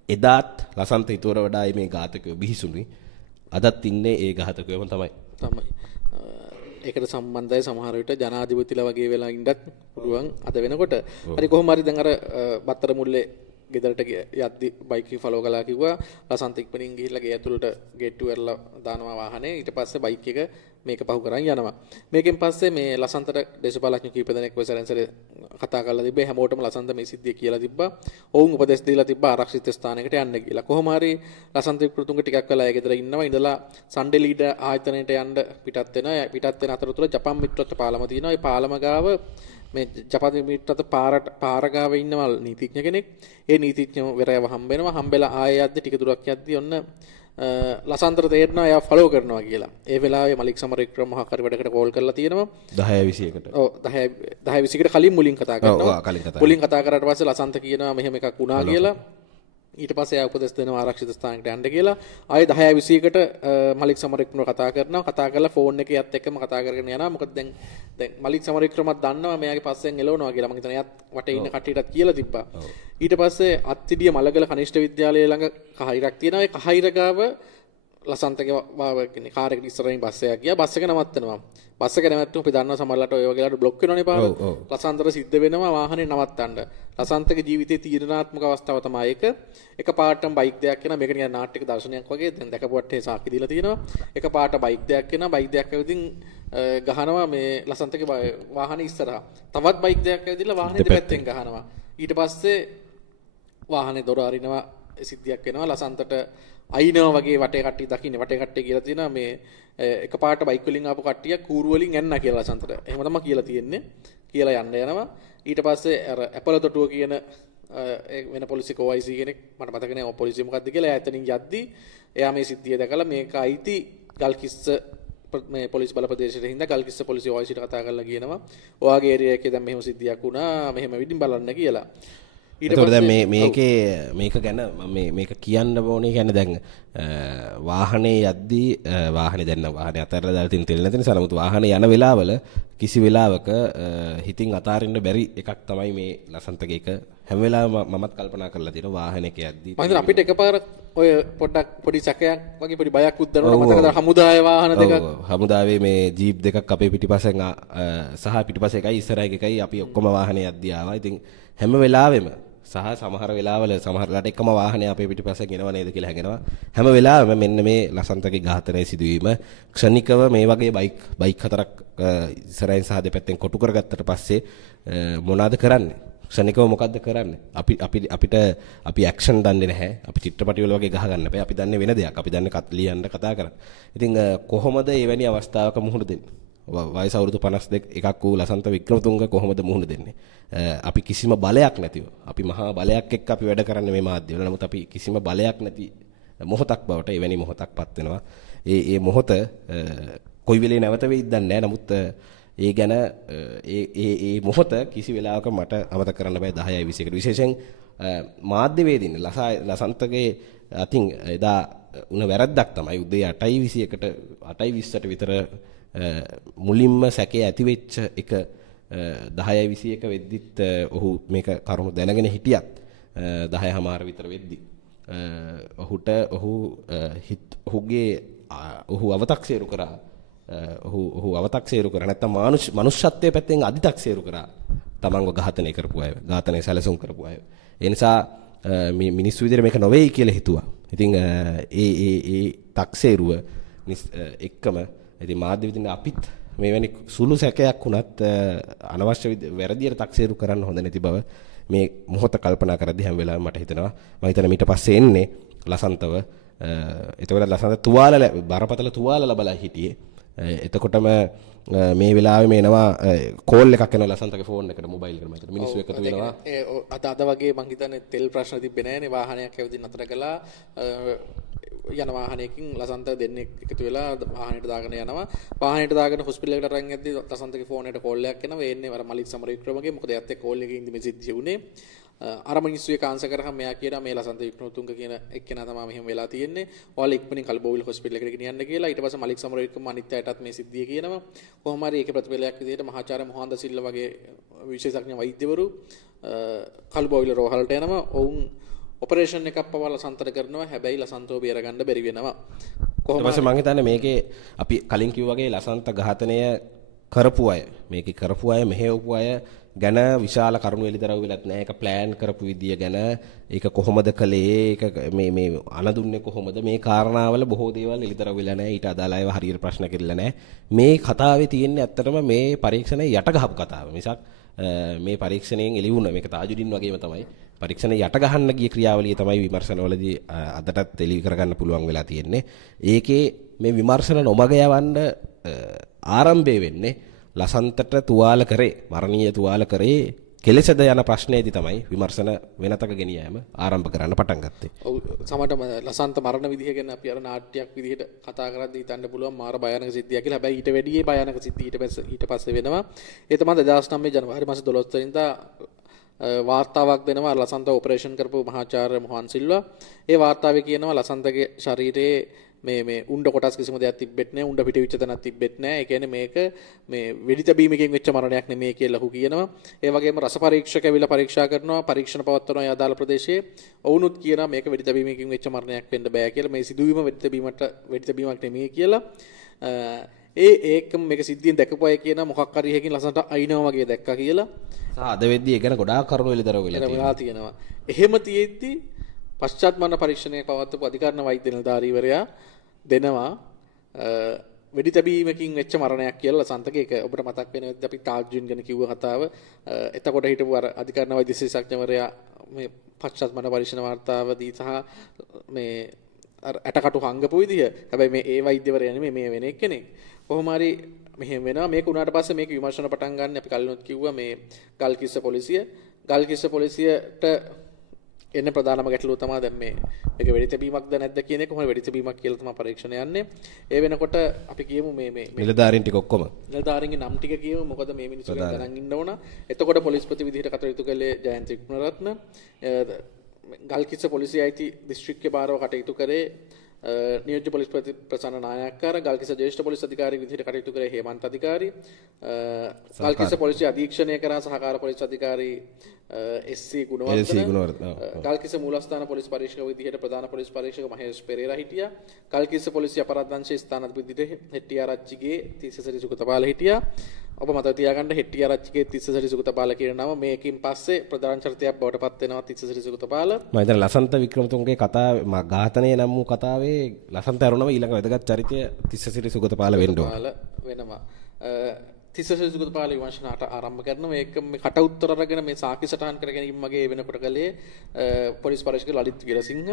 එදාත් ලසන්ත හිතුවට වඩා මේ ඝාතකයෝ බිහිසුණුයි. අදත් ඉන්නේ ඒ ඝාතකයෝම තමයි. ඒකට සම්බන්ධයි සමහර විට ජනාධිපතිලා වගේ වෙලා ඉන්නත් පුළුවන් අද වෙනකොට. හරි කොහොම හරි දැන් අර බත්තර මුල්ලේ ගෙදරට යද්දි බයික් එක ෆලෝ කළා කිව්වා. ලසන්ත ඉක්මනින් ගිහිල්ලා ගේ ඇතුළට ගේට්ටු ඇරලා දානවා වාහනේ. ඊට පස්සේ බයික් එක මේක පහු කරන් යනවා. මේකෙන් පස්සේ මේ ලසන්තට දේශපාලඥ කීප දෙනෙක් වෙසරෙන්සරේ කතා කරලා තිබ්බේ. හැමෝටම ලසන්ත මේ සිද්ධිය කියලා තිබ්බා. ඔවුන් උපදෙස් දීලා තිබ්බා ආරක්ෂිත ස්ථානයකට යන්න කියලා. කොහොම හරි ලසන්ත වික්‍රතුංග ටිකක් වෙලා ඒ ගෙදර ඉන්නවා. ඉඳලා සන්ඩේ ලීඩ ආයතනයට යන්න පිටත් වෙනවා. පිටත් වෙන අතරතුර ජපාන් මිත්‍රත්ව පාලම තියෙනවා. ඒ පාලම ගාව මේ ජපාන් මිත්‍රත්ව පාර ගාව ඉන්නවා නීතිඥ කෙනෙක්. ඒ නීතිඥ වෙරයව හම්බෙනවා. හම්බෙලා ආයෙ යද්දි ටික දුරක් යද්දි ඔන්න ලසන්තර තේරෙනවා එයා ෆලෝ කරනවා කියලා. ඒ වෙලාවේ මලික් සමරවික්‍රම මහකාරි වැඩකට කෝල් කරලා තියෙනවා 10:21කට. ඔව් 10:21කට කලින් මුලින් කතා කරනවා. මුලින් කතා කරාට පස්සේ ලසන්ත කියනවා මෙහෙම එකක් වුණා කියලා. ඊට පස්සේ එයා උපදෙස් දෙනවා ආරක්ෂිත ස්ථානයකට යන්න කියලා. ආයේ 10:21කට මලික් සමරවික්‍රම කතා කරනවා. කතා කරලා ෆෝන් එකේ යත් එක්කම කතා කරගෙන යනවා. මොකද දැන් මලික් සමරවික්‍රමත් දන්නවා මෙයාගේ පස්සෙන් එලවනවා කියලා. මම හිතනවා එයාත් වටේ ඉන්න කට්ටියටත් කියලා තිබ්බා. ඊට පස්සේ අත්තිඩිය මලගල කනිෂ්ඨ විද්‍යාලය ළඟ කහිරක් තියෙනවා. ඒ කහිර ගාව ලසන්තගේ වාවකනේ කාර් එකට ඉස්සරහින් බස් එකක් ගියා. බස් එක නවත්තනවා. බස් එක නැවැත්තුම අපි දන්නවා සමහරලාට ඔය වගේ ලාට බ්ලොක් වෙනවනේ පාර. ලසන්තර සිද්ධ වෙනවා වාහනේ නවත්තන්න. ලසන්තගේ ජීවිතයේ තීරණාත්මක අවස්ථාව තමයි ඒක. එක පාටම බයික් දෙයක් එනවා. මේක නිකන් නාට්‍යක දර්ශනයක් වගේ. දැන් දැකපුවට ඒ සාක්ෂි දීලා තියෙනවා. එක පාට බයික් දෙයක් එනවා. බයික් දෙයක් ඇවිදින් ගහනවා මේ ලසන්තගේ වාහනේ ඉස්සරහා. තවත් බයික් දෙයක් ඇවිදලා වාහනේ දෙපැත්තෙන් ගහනවා. ඊට පස්සේ වාහනේ දොර අරිනවා සිද්ධියක් වෙනවා. ලසන්තට අයිනවා වගේ වටේ කට්ටිය දකින්නේ. වටේ කට්ටිය කියලා තියෙනවා මේ එකපාරට බයික් වලින් ආපු කට්ටිය කූරු වලින් යන්න කියලා ලසන්තට. එහෙම තමයි කියලා තියෙන්නේ. කියලා යන්න යනවා. ඊට පස්සේ අර ඇපල තොටුව කියන වෙන පොලිසිය OIC කෙනෙක් මට මතක නෑ පොලිසිය මොකද්ද කියලා. එයා එතනින් යද්දි එයා මේ සිද්ධිය දැකලා මේක අයිති ගල්කිස්ස මේ පොලිස් බල ප්‍රදේශයේ හින්දා ගල්කිස්ස පොලිසිය වයිසිට කතා කරලා කියනවා ඔයාගේ ඒරියා එකේ දැන් මෙහෙම සිද්ධියක් වුණා මෙහෙම විදිහින් බලන්න කියලා. ඒතකොට දැන් මේක ගැන මේක කියන්න ඕනේ කියන්නේ දැන් වාහනේ යද්දී වාහනේ දැන් වාහනේ අතරලා දාලා තියෙන තෙල් නැති නිසා නමුත් වාහනේ යන වෙලාවල කිසි වෙලාවක හිතින් අතාරින්න බැරි එකක් තමයි මේ ලසන්තගේ එක හැම වෙලාවෙම මමත් කල්පනා කරලා තියෙනවා වාහනයක යද්දී මම හිතන අපිට එකපාර ඔය පොඩ්ඩක් පොඩි සැකයක් වගේ පොඩි බයක් උද්දනවන මතකද හමුදායේ වාහන දෙකක් හමුදාවේ මේ ජීප් දෙකක් අපේ පිටිපස්සෙන් සහ පිටිපස්සේ එකයි ඉස්සරහ එකයි අපි ඔක්කොම වාහනේ යද්දී ආවා. ඉතින් හැම වෙලාවෙම සහ සමහර වෙලාවල සමහරලාට එකම වාහනේ අපේ පිටිපස්සෙන් එනව නේද කියලා හැඟෙනවා. හැම වෙලාවෙම මෙන්න මේ ලසන්තගේ ඝාතනයේ සිදුවීම ක්ෂණිකව මේ වගේ බයික් හතරක් ඉස්සරහින් සහ දෙපැත්තෙන් කොටු කරගත්තට පස්සේ මොනවාද කරන්නේ? ක්ෂණිකව මොකද්ද කරන්නේ? අපි ඇක්ෂන් දන්නේ නැහැ. අපි චිත්‍රපටි වල වගේ ගහ ගන්න බෑ. අපි දන්නේ වෙන දෙයක්. අපි දන්නේ ලියන්න කතා කරන්න. ඉතින් කොහොමද එවැනි අවස්ථාවක මුහුණ දෙන්නේ? වයස අවුරුදු 52 එකක් වූ ලසන්ත වික්‍රමතුංග කොහොමද මුහුණ දෙන්නේ? අපි කිසිම බලයක් නැතිව අපි මහා බලයක් එක්ක අපි වැඩ කරන්නේ මේ මාධ්‍යවල. නමුත් අපි කිසිම බලයක් නැති මොහොතක් බවට එවැනි මොහොතක්පත් වෙනවා. ඒ මොහොත කොයි වෙලේ නැවත වෙයිද දන්නේ නැහැ. නමුත් ඒ ගැන ඒ මොහොත කිසි වෙලාවක මට අමතක කරන්න බෑ 10යි 21කට. විශේෂයෙන් මාධ්‍යවේදීන් ලසන්තගේ අතින් එදා උන වැරද්දක් තමයි උදේ 8:21ට 8:20ට විතර මුලින්ම සැකේ ඇති වෙච්ච එක 10:21 වෙද්දිත් ඔහු මේක කරුණු දැනගෙන හිටියත් 10:00 විතර වෙද්දි ඔහු අව탁සේරු කරා ඔහු අව탁සේරු කරා නැත්නම් මනුෂ්‍යත්වයේ පැත්තෙන් අදි탁සේරු කරා තමන්ව ඝාතනය කරපු අය ඝාතනය සැලසුම් කරපු අය. ඒ නිසා මේ මිනිස්සු විදිහට මේක නොවේයි කියලා හිතුවා. ඉතින් ඒ තක්සේරුව එක්කම ඉතින් මාධ්‍ය විදිහට අපිත් මේවැනි සුළු සැකයක් වුණත් අනවශ්‍ය වැරදියට තක්සේරු කරන්න හොඳ නැති බව මේ මොහොත කල්පනා කරද්දී හැම වෙලාවෙම මට හිතෙනවා. මම හිතන මීට පස්සේ එන්නේ ලසන්තව එතකොට ලසන්ත බරපතල තුවාල ලබලා හිටියේ. එතකොටම මේ වෙලාවේ මේනවා කෝල් එකක් එනවා ලසන්තගේ ෆෝන් එකට මොබයිල් එකට මම මිනිස්සු එකතු වෙනවා. අද වගේ මං හිතන්නේ තෙල් ප්‍රශ්න තිබ්බේ නැහැනේ වාහනයක් ඇවිදින් නතර කළා යන වාහනයකින් ලසන්ත දෙන්නෙක් එකතු වෙලා වාහනයට දාගෙන යනවා. වාහනයට දාගෙන හොස්පිටල් එකට අරන් යද්දී ලසන්තගේ ෆෝන් එකට කෝල් එකක් එනවා. එන්නේ අර මලික් සමරවික්‍රමගේ මොකද එයාත් එක්ක කෝල් එකකින් ඉඳි මෙසේජ් යුනේ. අර මිනිස්සු ඒක ආන්සර් කරාම මෙයා කියනවා මේ ලසන්ත වික්‍රමතුංග කියන එක්කෙනා තමයි මෙහෙම වෙලා තියෙන්නේ. ඔයාලා ඉක්මනින් කල්බෝවිල හොස්පිටල් එකට ගෙනියන්න කියලා. ඊට පස්සේ මලික් සමරවික්‍රම අනිත් අයටත් මේ සිද්ධිය කියනවා. කොහොම හරි ඒකේ ප්‍රතිඵලයක් විදිහට මහාචාර්ය මොහන්ද සිල්ල වගේ විශේෂඥ වෛද්‍යවරු කල්බෝවිල රෝහලට යනවා. ඔවුන් ඔපරේෂන් එකක් පවා ලසන්තට කරනවා. හැබැයි ලසන්තව බේරගන්න බැරි වෙනවා. කොහොමද මම හිතන්නේ මේකේ අපි කලින් කිව්වා වගේ ලසන්ත ඝාතනය කරපු අය මේකේ කරපු අය මෙහෙවපු අය ගැන විශාල කරුණු එළිදරව් වෙලත් නැහැ. ඒක ප්ලෑන් කරපු විදිය ගැන ඒක කොහොමද කළේ ඒක මේ අනදුන්නේ කොහොමද මේ කාරණාවල බොහෝ දේවල් එළිදරව් වෙලා නැහැ. ඊට අදාළ අයව හරියට ප්‍රශ්න කෙරෙලා නැහැ. මේ කතාවේ තියෙන්නේ ඇත්තටම මේ පරීක්ෂණය යට ගහපු කතාව. මිසක් මේ පරීක්ෂණයෙන් එළි වුණ මේක තාජුඩින් වගේම තමයි. පරීක්ෂණ යට ගහන්න ගිය ක්‍රියාවලිය තමයි විමර්ශනවලදී අදටත් එළි කරගන්න පුළුවන් වෙලා තියෙන්නේ. ඒකේ මේ විමර්ශන නොමග යවන්න ආරම්භය වෙන්නේ ලසන්තට තුවාල කරේ මරණීය තුවාල කරේ කෙලෙසද යන ප්‍රශ්නේදී තමයි විමර්ශන වෙනතක ගෙනියෑම ආරම්භ කරන්න පටන් ගත්තේ. ඔව් සමහරට ලසන්ත මරණ විදිහ ගැන අපි අර නාට්‍යයක් විදිහට කතා කරද්දී හිතන්න පුළුවන් මාර භයානක සිද්ධියක් කියලා. හැබැයි ඊට වැඩිය භයානක සිද්ධිය ඊට පස්සේ වෙනවා. ඒ තමයි 2009 ජනවාරි මාස 12 වෙනිදා වාර්තාවක් දෙනවා ලසන්ත ඔපරේෂන් කරපු මහාචාර්ය මොහන් සිල්වා. ඒ වාර්තාවේ කියනවා ලසන්තගේ ශරීරයේ මේ උණ්ඩ කොටස් කිසිම දෙයක් තිබෙත් නැහැ. උණ්ඩ පිට විච්ච තැනක් තිබෙත් නැහැ. ඒ කියන්නේ මේක මේ වෙඩි තැබීමකින් වෙච්ච මරණයක් නෙමෙයි කියලා ඔහු කියනවා. ඒ වගේම රස පරීක්ෂක ඇවිල්ලා පරීක්ෂා කරනවා. පරීක්ෂණ පවත්වනවා යාදාළ ප්‍රදේශයේ. ඔවුනුත් කියනවා මේක වෙඩි තැබීමකින් වෙච්ච මරණයක් වෙන්න බෑ කියලා. මේ සිදුවීම වෙඩි තැබීමක් නෙමෙයි කියලා. ඒකම මේක සිද්ධියෙන් දැකපු අය කියන මොකක් හරි එකකින් ලසන්ට අයින්නවා වගේ දැක්කා කියලා. අද වෙද්දී ඒ ගැන ගොඩාක් කරුණු එළිදරව් වෙලා තියෙනවා. එහෙම තියෙද්දි පශ්චාත් මරණ පරීක්ෂණය පවත්වපු අධිකරණ වෛද්‍ය නිලධාරීවරයා දෙනවා වෙඩි තැබීමකින් වෙච්ච මරණයක් කියලා ලසන්තගේ. ඒක ඔබට මතක් වෙනවද අපි තාජ්ජුන් ගැන කිව්ව කතාව. එතකොට හිටපු අර අධිකරණ වෛද්‍ය විශේෂඥවරයා මේ පශ්චාත් මරණ පරීක්ෂණ වාර්තාවදී සහ මේ අර ඇටකටු හංගපු විදිය. හැබැයි මේ ඒ වෛද්‍යවරයා නෙමෙයි මේ වෙන එක්කෙනෙක්. කොහොම හරි මෙහෙම වෙනවා. මේක උනාට පස්සේ මේක විමර්ශන පටන් ගන්න අපි කලිනුත් කිව්වා මේ ගල්කිස්ස පොලිසිය. ගල්කිස්ස පොලිසියට එන්න ප්‍රධානම ගැටලුව තමයි දැන් මේක වෙඩි තැබීමක්ද නැද්ද කියන එක කොහොමද වෙඩි තැබීමක් කියලා තමයි පරීක්ෂණ යන්නේ. ඒ වෙනකොට අපි කියමු මේ නිලධාරීන් ටික ඔක්කොම නිලධාරීන්ගේ නම් ටික කියමු. මොකද මේ මිනිස්සු ගණන් ඉන්න ඕන. එතකොට පොලිස්පති විදිහට කටයුතු කළේ ජයන්ත වික්‍රමරත්න. ගල්කිස්ස පොලිසිය අයිති දිස්ත්‍රික්කයේ බාරව කටයුතු කරේ නියෝජ්‍ය පොලිස්පති ප්‍රසන්න නායක්කාර. ගල්කිස්ස ජ්‍යෙෂ්ඨ පොලිස් අධිකාරී විදිහට කටයුතු කරේ හේමන්ත අධිකාරී. ගල්කිස්ස පොලිසිය අධීක්ෂණය කරා සහකාර පොලිස් අධිකාරී එස්.සී. ගුණවර්ධන. ගල්කිස්ස මූලස්ථාන පොලිස් පරීක්ෂක විදිහට ප්‍රධාන පොලිස් පරීක්ෂක මහේෂ් පෙරේරා හිටියා. ගල්කිස්ස පොලිසිය අපරාධ අංශයේ ස්ථානාධිපති විදිහට හෙට්ටිආරච්චිගේ තිස්සසරි සුගතපාල හිටියා. ඔබ මතක තියාගන්න හෙට්ටිආරච්චිගේ තිස්සසරි සුගතපාල කියන නම මේකින් පස්සේ ප්‍රධාන චරිතයක් බවට පත් වෙනවා තිස්සසරි සුගතපාල. මම හිතන ලසන්ත වික්‍රමතුංගගේ කතාව ඝාතනය නම් වූ කතාවේ ලසන්ත අරුණම ඊළඟ වැදගත් චරිතය තිස්සසරි සුගතපාල වෙන්න ඕන. වෙනවා. තිස්සසරි සුගතපාල විමර්ශනට ආරම්භ කරනවා. මේක මේ කට උත්තර අරගෙන මේ සාකි සටහන් කර ගැනීම මගේ වෙනකොට කලේ පොලිස් පරීක්ෂක ලලිත් විරසිංහ.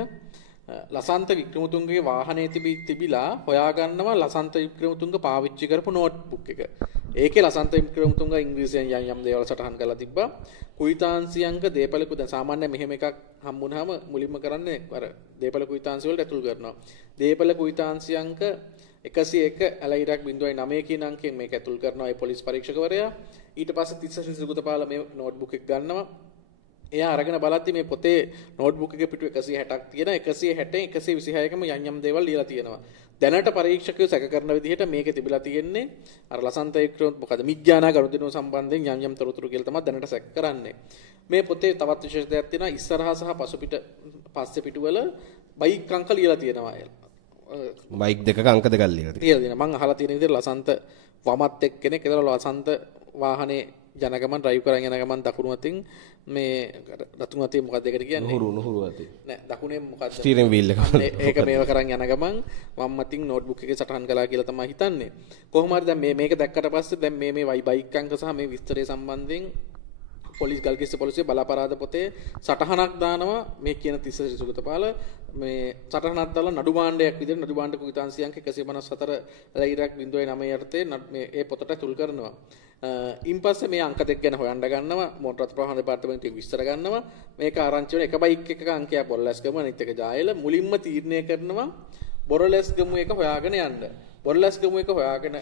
ලසන්ත වික්‍රමතුංගගේ වාහනේ තිබිලා හොයාගන්නවා ලසන්ත වික්‍රමතුංග පාවිච්චි කරපු නෝට්බුක් එක. ඒකේ ලසන්ත වික්‍රමතුංග ඉංග්‍රීසියෙන් යම් දේවල් සටහන් කරලා තිබ්බා. කුයිතාංශියංග දේපල දැන් සාමාන්‍යයෙන් මෙහෙම එකක් හම්බුනහම මුලින්ම කරන්නේ අර දේපල කුයිතාංශ වලට ඇතුල් කරනවා. දේපල කුයිතාංශියංග 101 ඇලයිරක් 0.9 කියන අංකයෙන් මේක ඇතුල් කරනවා ඒ පොලිස් පරීක්ෂකවරයා. ඊට පස්සේ තිස්සසරි සුගතපාල මේ නෝට්බුක් එක ගන්නවා. එයා අරගෙන බලද්දි මේ පොතේ නෝට්බුක් එකේ පිටු 160ක් තියෙනවා. 160න් 126කම යම් දේවල් ලියලා තියෙනවා. දැනට පරීක්ෂකයෝ සැක කරන විදිහට මේකේ තිබිලා තියෙන්නේ අර ලසන්ත වික්‍රම මොකද මිඥානා ගනුදෙනුව සම්බන්ධයෙන් යම් තොරතුරු කියලා තමයි දැනට සැක කරන්නේ. මේ පොතේ තවත් විශේෂ දෙයක් තියෙනවා. ඉස්සරහා සහ පසුපිට පස්සේ පිටුවල බයික් අංක ලියලා තියෙනවා. බයික් දෙකක අංක දෙකක් ලියලා තියෙනවා. මම අහලා තියෙන විදිහට ලසන්ත වමත් එක්කෙනෙක් ඒතර ලසන්ත වාහනේ ජනගමන් ඩ්‍රයිව් කරගෙන යන ගමන් දකුණු අතින් මේ දකුණු අතින් මොකක්ද ඒකට කියන්නේ නුහුරු අතින් නෑ දකුණේ මොකක්ද ස්ටියරින් වීල් එක ඒක මේව කරන් යන ගමන් වම් අතින් නෝට්බුක් එකේ සටහන් කළා කියලා තමයි හිතන්නේ. කොහොම හරි දැන් මේක දැක්කට පස්සේ දැන් මේ බයික් අංක සහ මේ විස්තරය සම්බන්ධයෙන් පොලිස් ගල්කිස්ස පොලිසිය බලාපරාධ පොතේ සටහනක් දානවා මේ කියන තිස්සසරි සුගතපාල මේ සටහනක් දාලා නඩු භාණ්ඩයක් විදිහට නඩු භාණ්ඩ කුවිතාංශ අංක 154 ලයිරක් 0.9 යටතේ මේ ඒ පොතට තුල් කරනවා. ඉන්පස්සේ මේ අංක දෙක ගැන හොයන්න ගන්නවා මොටර් රථ ප්‍රවාහන දෙපාර්තමේන්තුවේ විස්තර ගන්නවා. මේක ආරංචි වෙන එක බයික් එකක අංකයක් බොරලැස්ගම අනිත් එක ජායල මුලින්ම තීරණය කරනවා බොරලැස්ගම එක හොයාගෙන යන්න. බොරලැස්ගම එක හොයාගෙන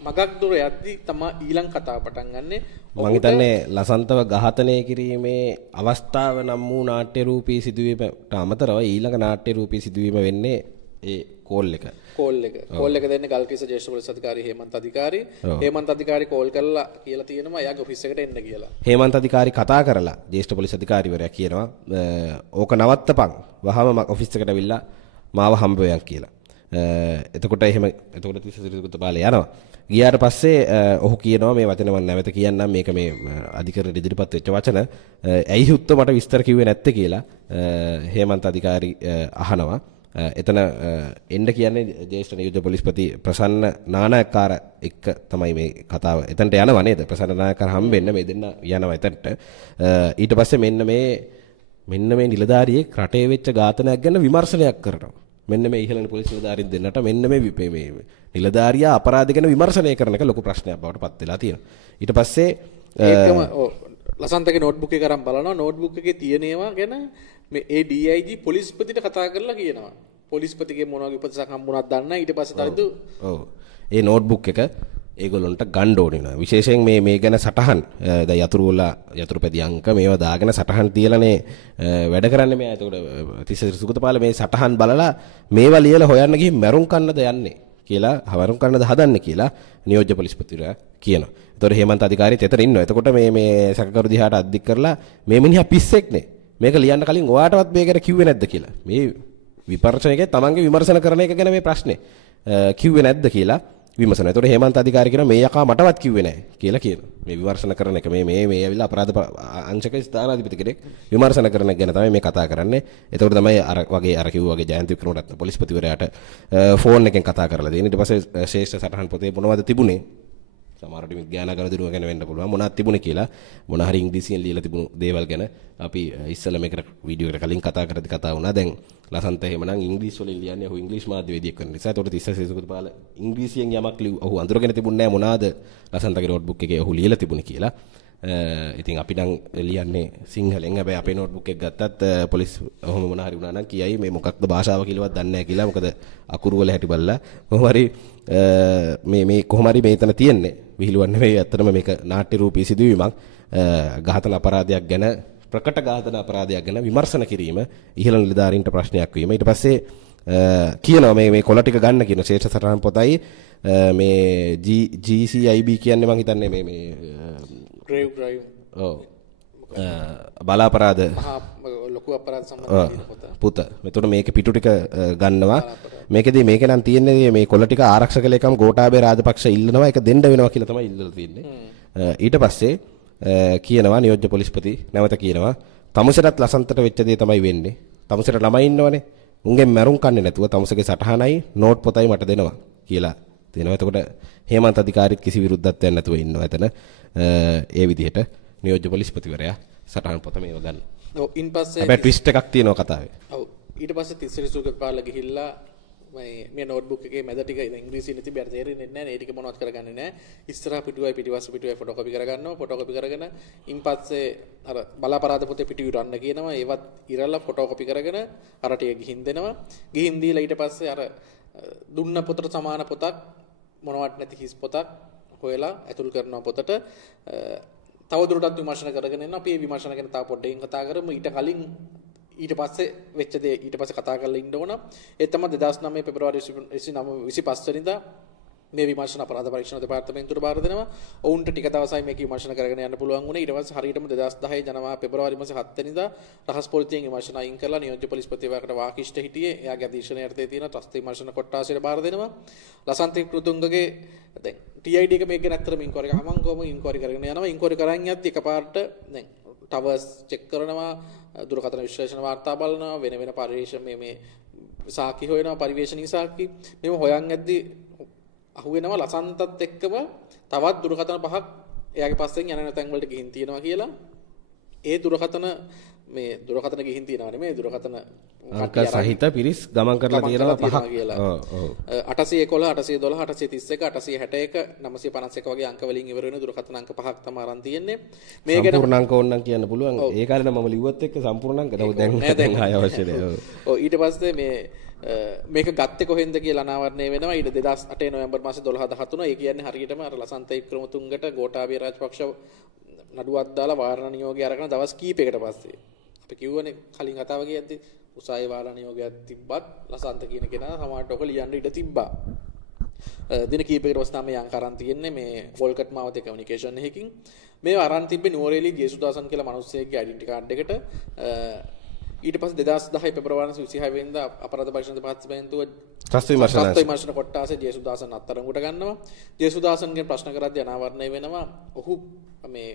මගක් දුර යද්දී තමයි ඊළඟ කතාව පටන් ගන්නෙ. මම හිතන්නේ ලසන්තව ඝාතනය කිරීමේ අවස්ථාව නම් වූ නාට්‍ය රූපී සිදුවීමට අමතරව ඊළඟ නාට්‍ය රූපී සිදුවීම වෙන්නේ ඒ කෝල් එක. කෝල් එක දෙන්නේ ගල්කිස්ස ජ්‍යෙෂ්ඨ පොලිස් අධිකාරී හේමන්ත අධිකාරී. හේමන්ත අධිකාරී කෝල් කරලා කියලා තියෙනවා එයාගේ ඔෆිස් එකට එන්න කියලා. හේමන්ත අධිකාරී කතා කරලා ජ්‍යෙෂ්ඨ පොලිස් අධිකාරීවරයා කියනවා ඕක නවත්තපන්. වහම ඔෆිස් එකට ඇවිල්ලා මාව හම්බ වෙයන් කියලා. එතකොට තිස්සසරි සුගතපාල යනවා. ගියාට පස්සේ ඔහු කියනවා මේ වචන මම නැවත කියන්නම් මේක මේ අධිකරණයට ඉදිරිපත් වෙච්ච වචන. ඇයි හුත්ත මට විස්තර කිව්වේ නැත්තේ කියලා හේමන්ත අධිකාරී අහනවා. එතන එන්න කියන්නේ ජ්‍යෙෂ්ඨ නියෝජ්‍ය පොලිස්පති ප්‍රසන්න නානායක්කාර එක්ක තමයි මේ කතාව. එතනට යනවා නේද? ප්‍රසන්න නායක්කාර හම්බෙන්න මේ දෙන්න යනවා එතනට. ඊට පස්සේ මෙන්න මේ නිලධාරියෙක් රටේ වෙච්ච ඝාතනයක් ගැන විමර්ශනයක් කරනවා. මෙන්න මේ ඉහළ පොලිස් නිලධාරීන් දෙන්නට මෙන්න මේ නිලධාරියා අපරාධ ගැන විමර්ශනය කරන එක ලොකු ප්‍රශ්නයක් බවට පත් වෙලා තියෙනවා. ඊට පස්සේ ඒකම ලසන්තගේ නෝට්බුක් එක අරන් බලනවා. නෝට්බුක් එකේ තියෙන ඒවා ගැන මේ ඒ DIG පොලිස්පතිට කතා කරලා කියනවා. පොලිස්පතිගේ මොනවාගේ උපදෙසක් හම්බුණාද දන්නේ නැහැ. ඊට පස්සේ තරිදු ඒ නෝට්බුක් එක ඒගොල්ලොන්ට ගන්න ඕනේ නෑ. විශේෂයෙන් මේ ගැන සටහන් දැන් යතුරුපැදි අංක මේවා දාගෙන සටහන් තියලානේ වැඩ කරන්නේ මෙයා. එතකොට තිස්සසරි සුගතපාල මේ සටහන් බලලා මේවා ලියලා හොයන්න ගිහින් මැරුම් කන්නද යන්නේ කියලා මැරුම් කන්නද හදන්නේ කියලා නියෝජ්‍ය පොලිස්පතිවරයා කියනවා. එතකොට හේමන්ත අධිකාරියත් එතන ඉන්නවා. එතකොට මේ සැකකරු දිහාට අද්දික් කරලා මේ මිනිහා පිස්සෙක්නේ. මේක ලියන්න කලින් ඔයාටවත් මේකට කිව්වේ නැද්ද කියලා. මේ විපර්ශනයේ තමන්ගේ විමර්ශන කරන එක ගැන මේ ප්‍රශ්නේ කිව්වේ නැද්ද කියලා විමසනවා. ඒතකොට හේමන්ත අධිකාරිය කියනවා මේ යකා මටවත් කිව්වේ නැහැ කියලා කියනවා. මේ විමර්ශන කරන එක මේ ඇවිල්ලා අපරාධ අංශක ස්ථානාධිපති කෙනෙක් විමර්ශන කරන එක ගැන තමයි මේ කතා කරන්නේ. ඒතකොට තමයි අර කිව්වා වගේ ජයන්ත වික්‍රමරත්න පොලිස්පතිවරයාට ෆෝන් එකෙන් කතා කරලා දෙන්නේ. ඊට පස්සේ ශ්‍රේෂ්ඨ සටහන් පොතේ මොනවද තිබුණේ? සමහරවිට විඥාන ගනුදෙනුව ගැන වෙන්න පුළුවන්. මොනවද තිබුණේ කියලා මොන හරි ඉංග්‍රීසියෙන් ලියලා තිබුණු දේවල් ගැන අපි ඉස්සෙල්ලා මේකට වීඩියෝ එකට කලින් කතා වුණා. දැන් ලසන්ත එහෙමනම් ඉංග්‍රීසි වලින් ලියන්නේ ඔහු ඉංග්‍රීසි මාධ්‍යවේදියෙක් වෙන නිසා. ඒතකොට තිස්සසරි සුගතපාල ඉංග්‍රීසියෙන් යමක් ඔහු අඳුරගෙන තිබුණේ නැහැ මොනවාද ලසන්තගේ නෝට්බුක් එකේ ඔහු ලියලා තිබුණේ කියලා. ඉතින් අපි නම් ලියන්නේ සිංහලෙන්. හැබැයි අපේ නෝට්බුක් එක ගත්තත් පොලිස් ඔහොම මොන හරි වුණා නම් කියයි මේ මොකක්ද භාෂාව කියලාවත් දන්නේ නැහැ කියලා. මොකද අකුරු වල හැටි බලලා කොහොම හරි මේ කොහොම හරි මේ එතන තියෙන්නේ විහිළුවක් නෙවෙයි. ඇත්තටම මේක නාට්‍ය රූපී සිදුවීමක්. ඝාතන අපරාධයක් ගැන ප්‍රකට ඝාතන අපරාධයක් ගැන විමර්ශන කිරීම ඉහළ නිලධාරීන්ට ප්‍රශ්නයක් වීම. ඊට පස්සේ කියනවා මේ කොළ ටික ගන්න කියන ශේෂ සටහන් පොතයි මේ GCIB කියන්නේ මම හිතන්නේ මේ grave crime ඔව් බලාපරාධ ලොකු අපරාධ සම්බන්ධ පොත. මෙතකොට මේකේ පිටු ටික ගන්නවා. මේකෙදී මේක නම් තියෙන්නේ මේ කොළ ටික ආරක්ෂක ලේකම් ගෝඨාභය රාජපක්ෂ ඉල්ලනවා. ඒක දෙන්න වෙනවා කියලා තමයි ඉල්ලලා තියෙන්නේ. ඊට පස්සේ කියනවා නියෝජ්‍ය පොලිස්පති නැවත කියනවා තමුසෙටත් ලසන්තට වෙච්ච දේ තමයි වෙන්නේ. තමුසෙට ළමයි ඉන්නවනේ. උන්ගෙන් මැරුම් කන්නේ නැතුව තමුසගේ සටහනයි නෝට් පොතයි මට දෙනවා කියලා තියෙනවා. එතකොට හේමන්ත අධිකාරීත් කිසි විරුද්ධත්වයක් නැතුව ඉන්නවා එතන. ඒ විදිහට නියෝජ්‍ය පොලිස්පතිවරයා සටහන් පොත මේව ගන්න. ඔව් ඉන් පස්සේ හැබැයි ට්විස්ට් එකක් තියෙනවා කතාවේ. ඔව් ඊට පස්සේ තිස්සරි සුගත පාලා ගිහිල්ලා මේ නෝට්බුක් එකේ මැද ටික ඉංග්‍රීසියෙන් තිබ්බට තේරෙන්නේ නැහැ. ඒ ටික මොනවත් කරගන්නේ නැහැ. ඉස්සරහ පිටුවයි පිටිපස්ස පිටුවයි ෆොටෝකොපි කරගන්නවා. ෆොටෝකොපි කරගෙන ඉන් පස්සේ අර බලාපරාධ පොතේ පිටු ඉරන්න කියනවා. ඒවත් ඉරලා ෆොටෝකොපි කරගෙන අර ටික ගිහින් දෙනවා. ගිහින් දීලා ඊට පස්සේ අර දුන්න පොතට සමාන පොතක් මොනවත් නැති හිස් පොතක් හොයලා ඇතුල් කරනවා පොතට. තවදුරටත් විමර්ශන කරගෙන යනවා. අපි මේ විමර්ශන ගැන තව පොඩ්ඩකින් කතා කරමු. ඊට පස්සේ වෙච්ච දේ ඊට පස්සේ කතා කරලා ඉන්න ඕන. ඒ තමයි 2009 පෙබරවාරි 25 වෙනිදා මේ විමර්ශන අපරාධ පරීක්ෂණ දෙපාර්තමේන්තුවට බාර දෙනවා. ඔවුන්ට ටික දවසයි මේක විමර්ශන කරගෙන යන්න පුළුවන් වුණේ. ඊට පස්සේ හරියටම 2010 ජනවාරි පෙබරවාරි මාසේ 7 වෙනිදා රහස් පොලිසියෙන් විමර්ශන අයින් කරලා නියෝජ්‍ය පොලිස්පතිවරයාට වාකිෂ්ඨ හිටියේ. එයාගේ අධීක්ෂණය යටතේ තියෙන ත්‍රස්ත විමර්ශන කොට්ටාසයට බාර දෙනවා. ලසන්ත ක්‍රුතුංගගේ දැන් TID එක මේක ගැන අත්‍තරම ඉන්ක්වයරි ගමන් කොහොම ඉන්ක්වයරි කරගෙන යනවා. ඉන්ක්වයරි කරන් යද්දි එකපාරට දැන් ටවර්ස් චෙක් කරනවා, දුරකථන විශ්ලේෂණ වාර්තා බලනවා, වෙන වෙන පරිවේෂණ මේ සාක්ෂි හොයනවා, පරිවේෂණීය සාක්ෂි. මේව හොයන් යද්දි අහුවෙනවා ලසන්තත් එක්කම තවත් දුරකථන පහක් එයාගේ පස්සෙන් යන තැන් වලට ගිහින් තියෙනවා කියලා. ඒ දුරකථන ගිහින් තියෙනවා නෙමෙයි දුරකථන අංක සහිත පිරිස් ගමන් කරලා තියෙනවා පහක් කියලා. 811 812 831 861 951 වගේ අංක වලින් ඉවර වෙන දුරකථන අංක පහක් තමයි අරන් තියෙන්නේ. මේ ගැන සම්පූර්ණ අංක ඕනනම් කියන්න පුළුවන්. ඒ කාලේ නම් මම ලිව්වත් එක්ක සම්පූර්ණ අංක දැන් ආය අවශ්‍ය නැහැ. ඔව් ඊට පස්සේ මේක ගත්තේ කොහෙන්ද කියලා අනාවරණය වෙනවා. ඊට 2008 නොවැම්බර් මාසේ 12 13. ඒ කියන්නේ හරියටම අර ලසන්ත වික්‍රමතුංගට ගෝඨාභය රාජපක්ෂ නඩුවක් දාලා වාරණ නියෝගය අරගෙන දවස් කීපයකට පස්සේ අපි කිව්වනේ කලින් කතාව කියද්දි උසාවියේ වාරණ නියෝගයක් තිබ්බත් ලසන්ත කියන කෙනා සමාජයට ඔක ලියන්න ඉඩ තිබ්බා. දින කීපයකට පස්සේ තමයි අංක අරන් තියෙන්නේ මේ වොල්කට් මාවතේ කමියුනිකේෂන් එකකින්. මේව අරන් තිබ්බේ නුවරඑළිය ජේසුදාසන් කියලා මිනිස්සෙක්ගේ ඩෙන්ටිටි කාඩ් එකට. ඊට පස්සේ 2010 පෙබරවාරි 26 වෙනිදා අපරාධ පරීක්ෂණ දෙපාර්තමේන්තුව ත්‍රස්ත විමර්ශන කොට්ටාසේ ජේසුදාසන් අත්අඩංගුවට ගන්නවා. ජේසුදාසන්ගෙන් ප්‍රශ්න කරද්දී අනාවරණය වෙනවා. ඔහු මේ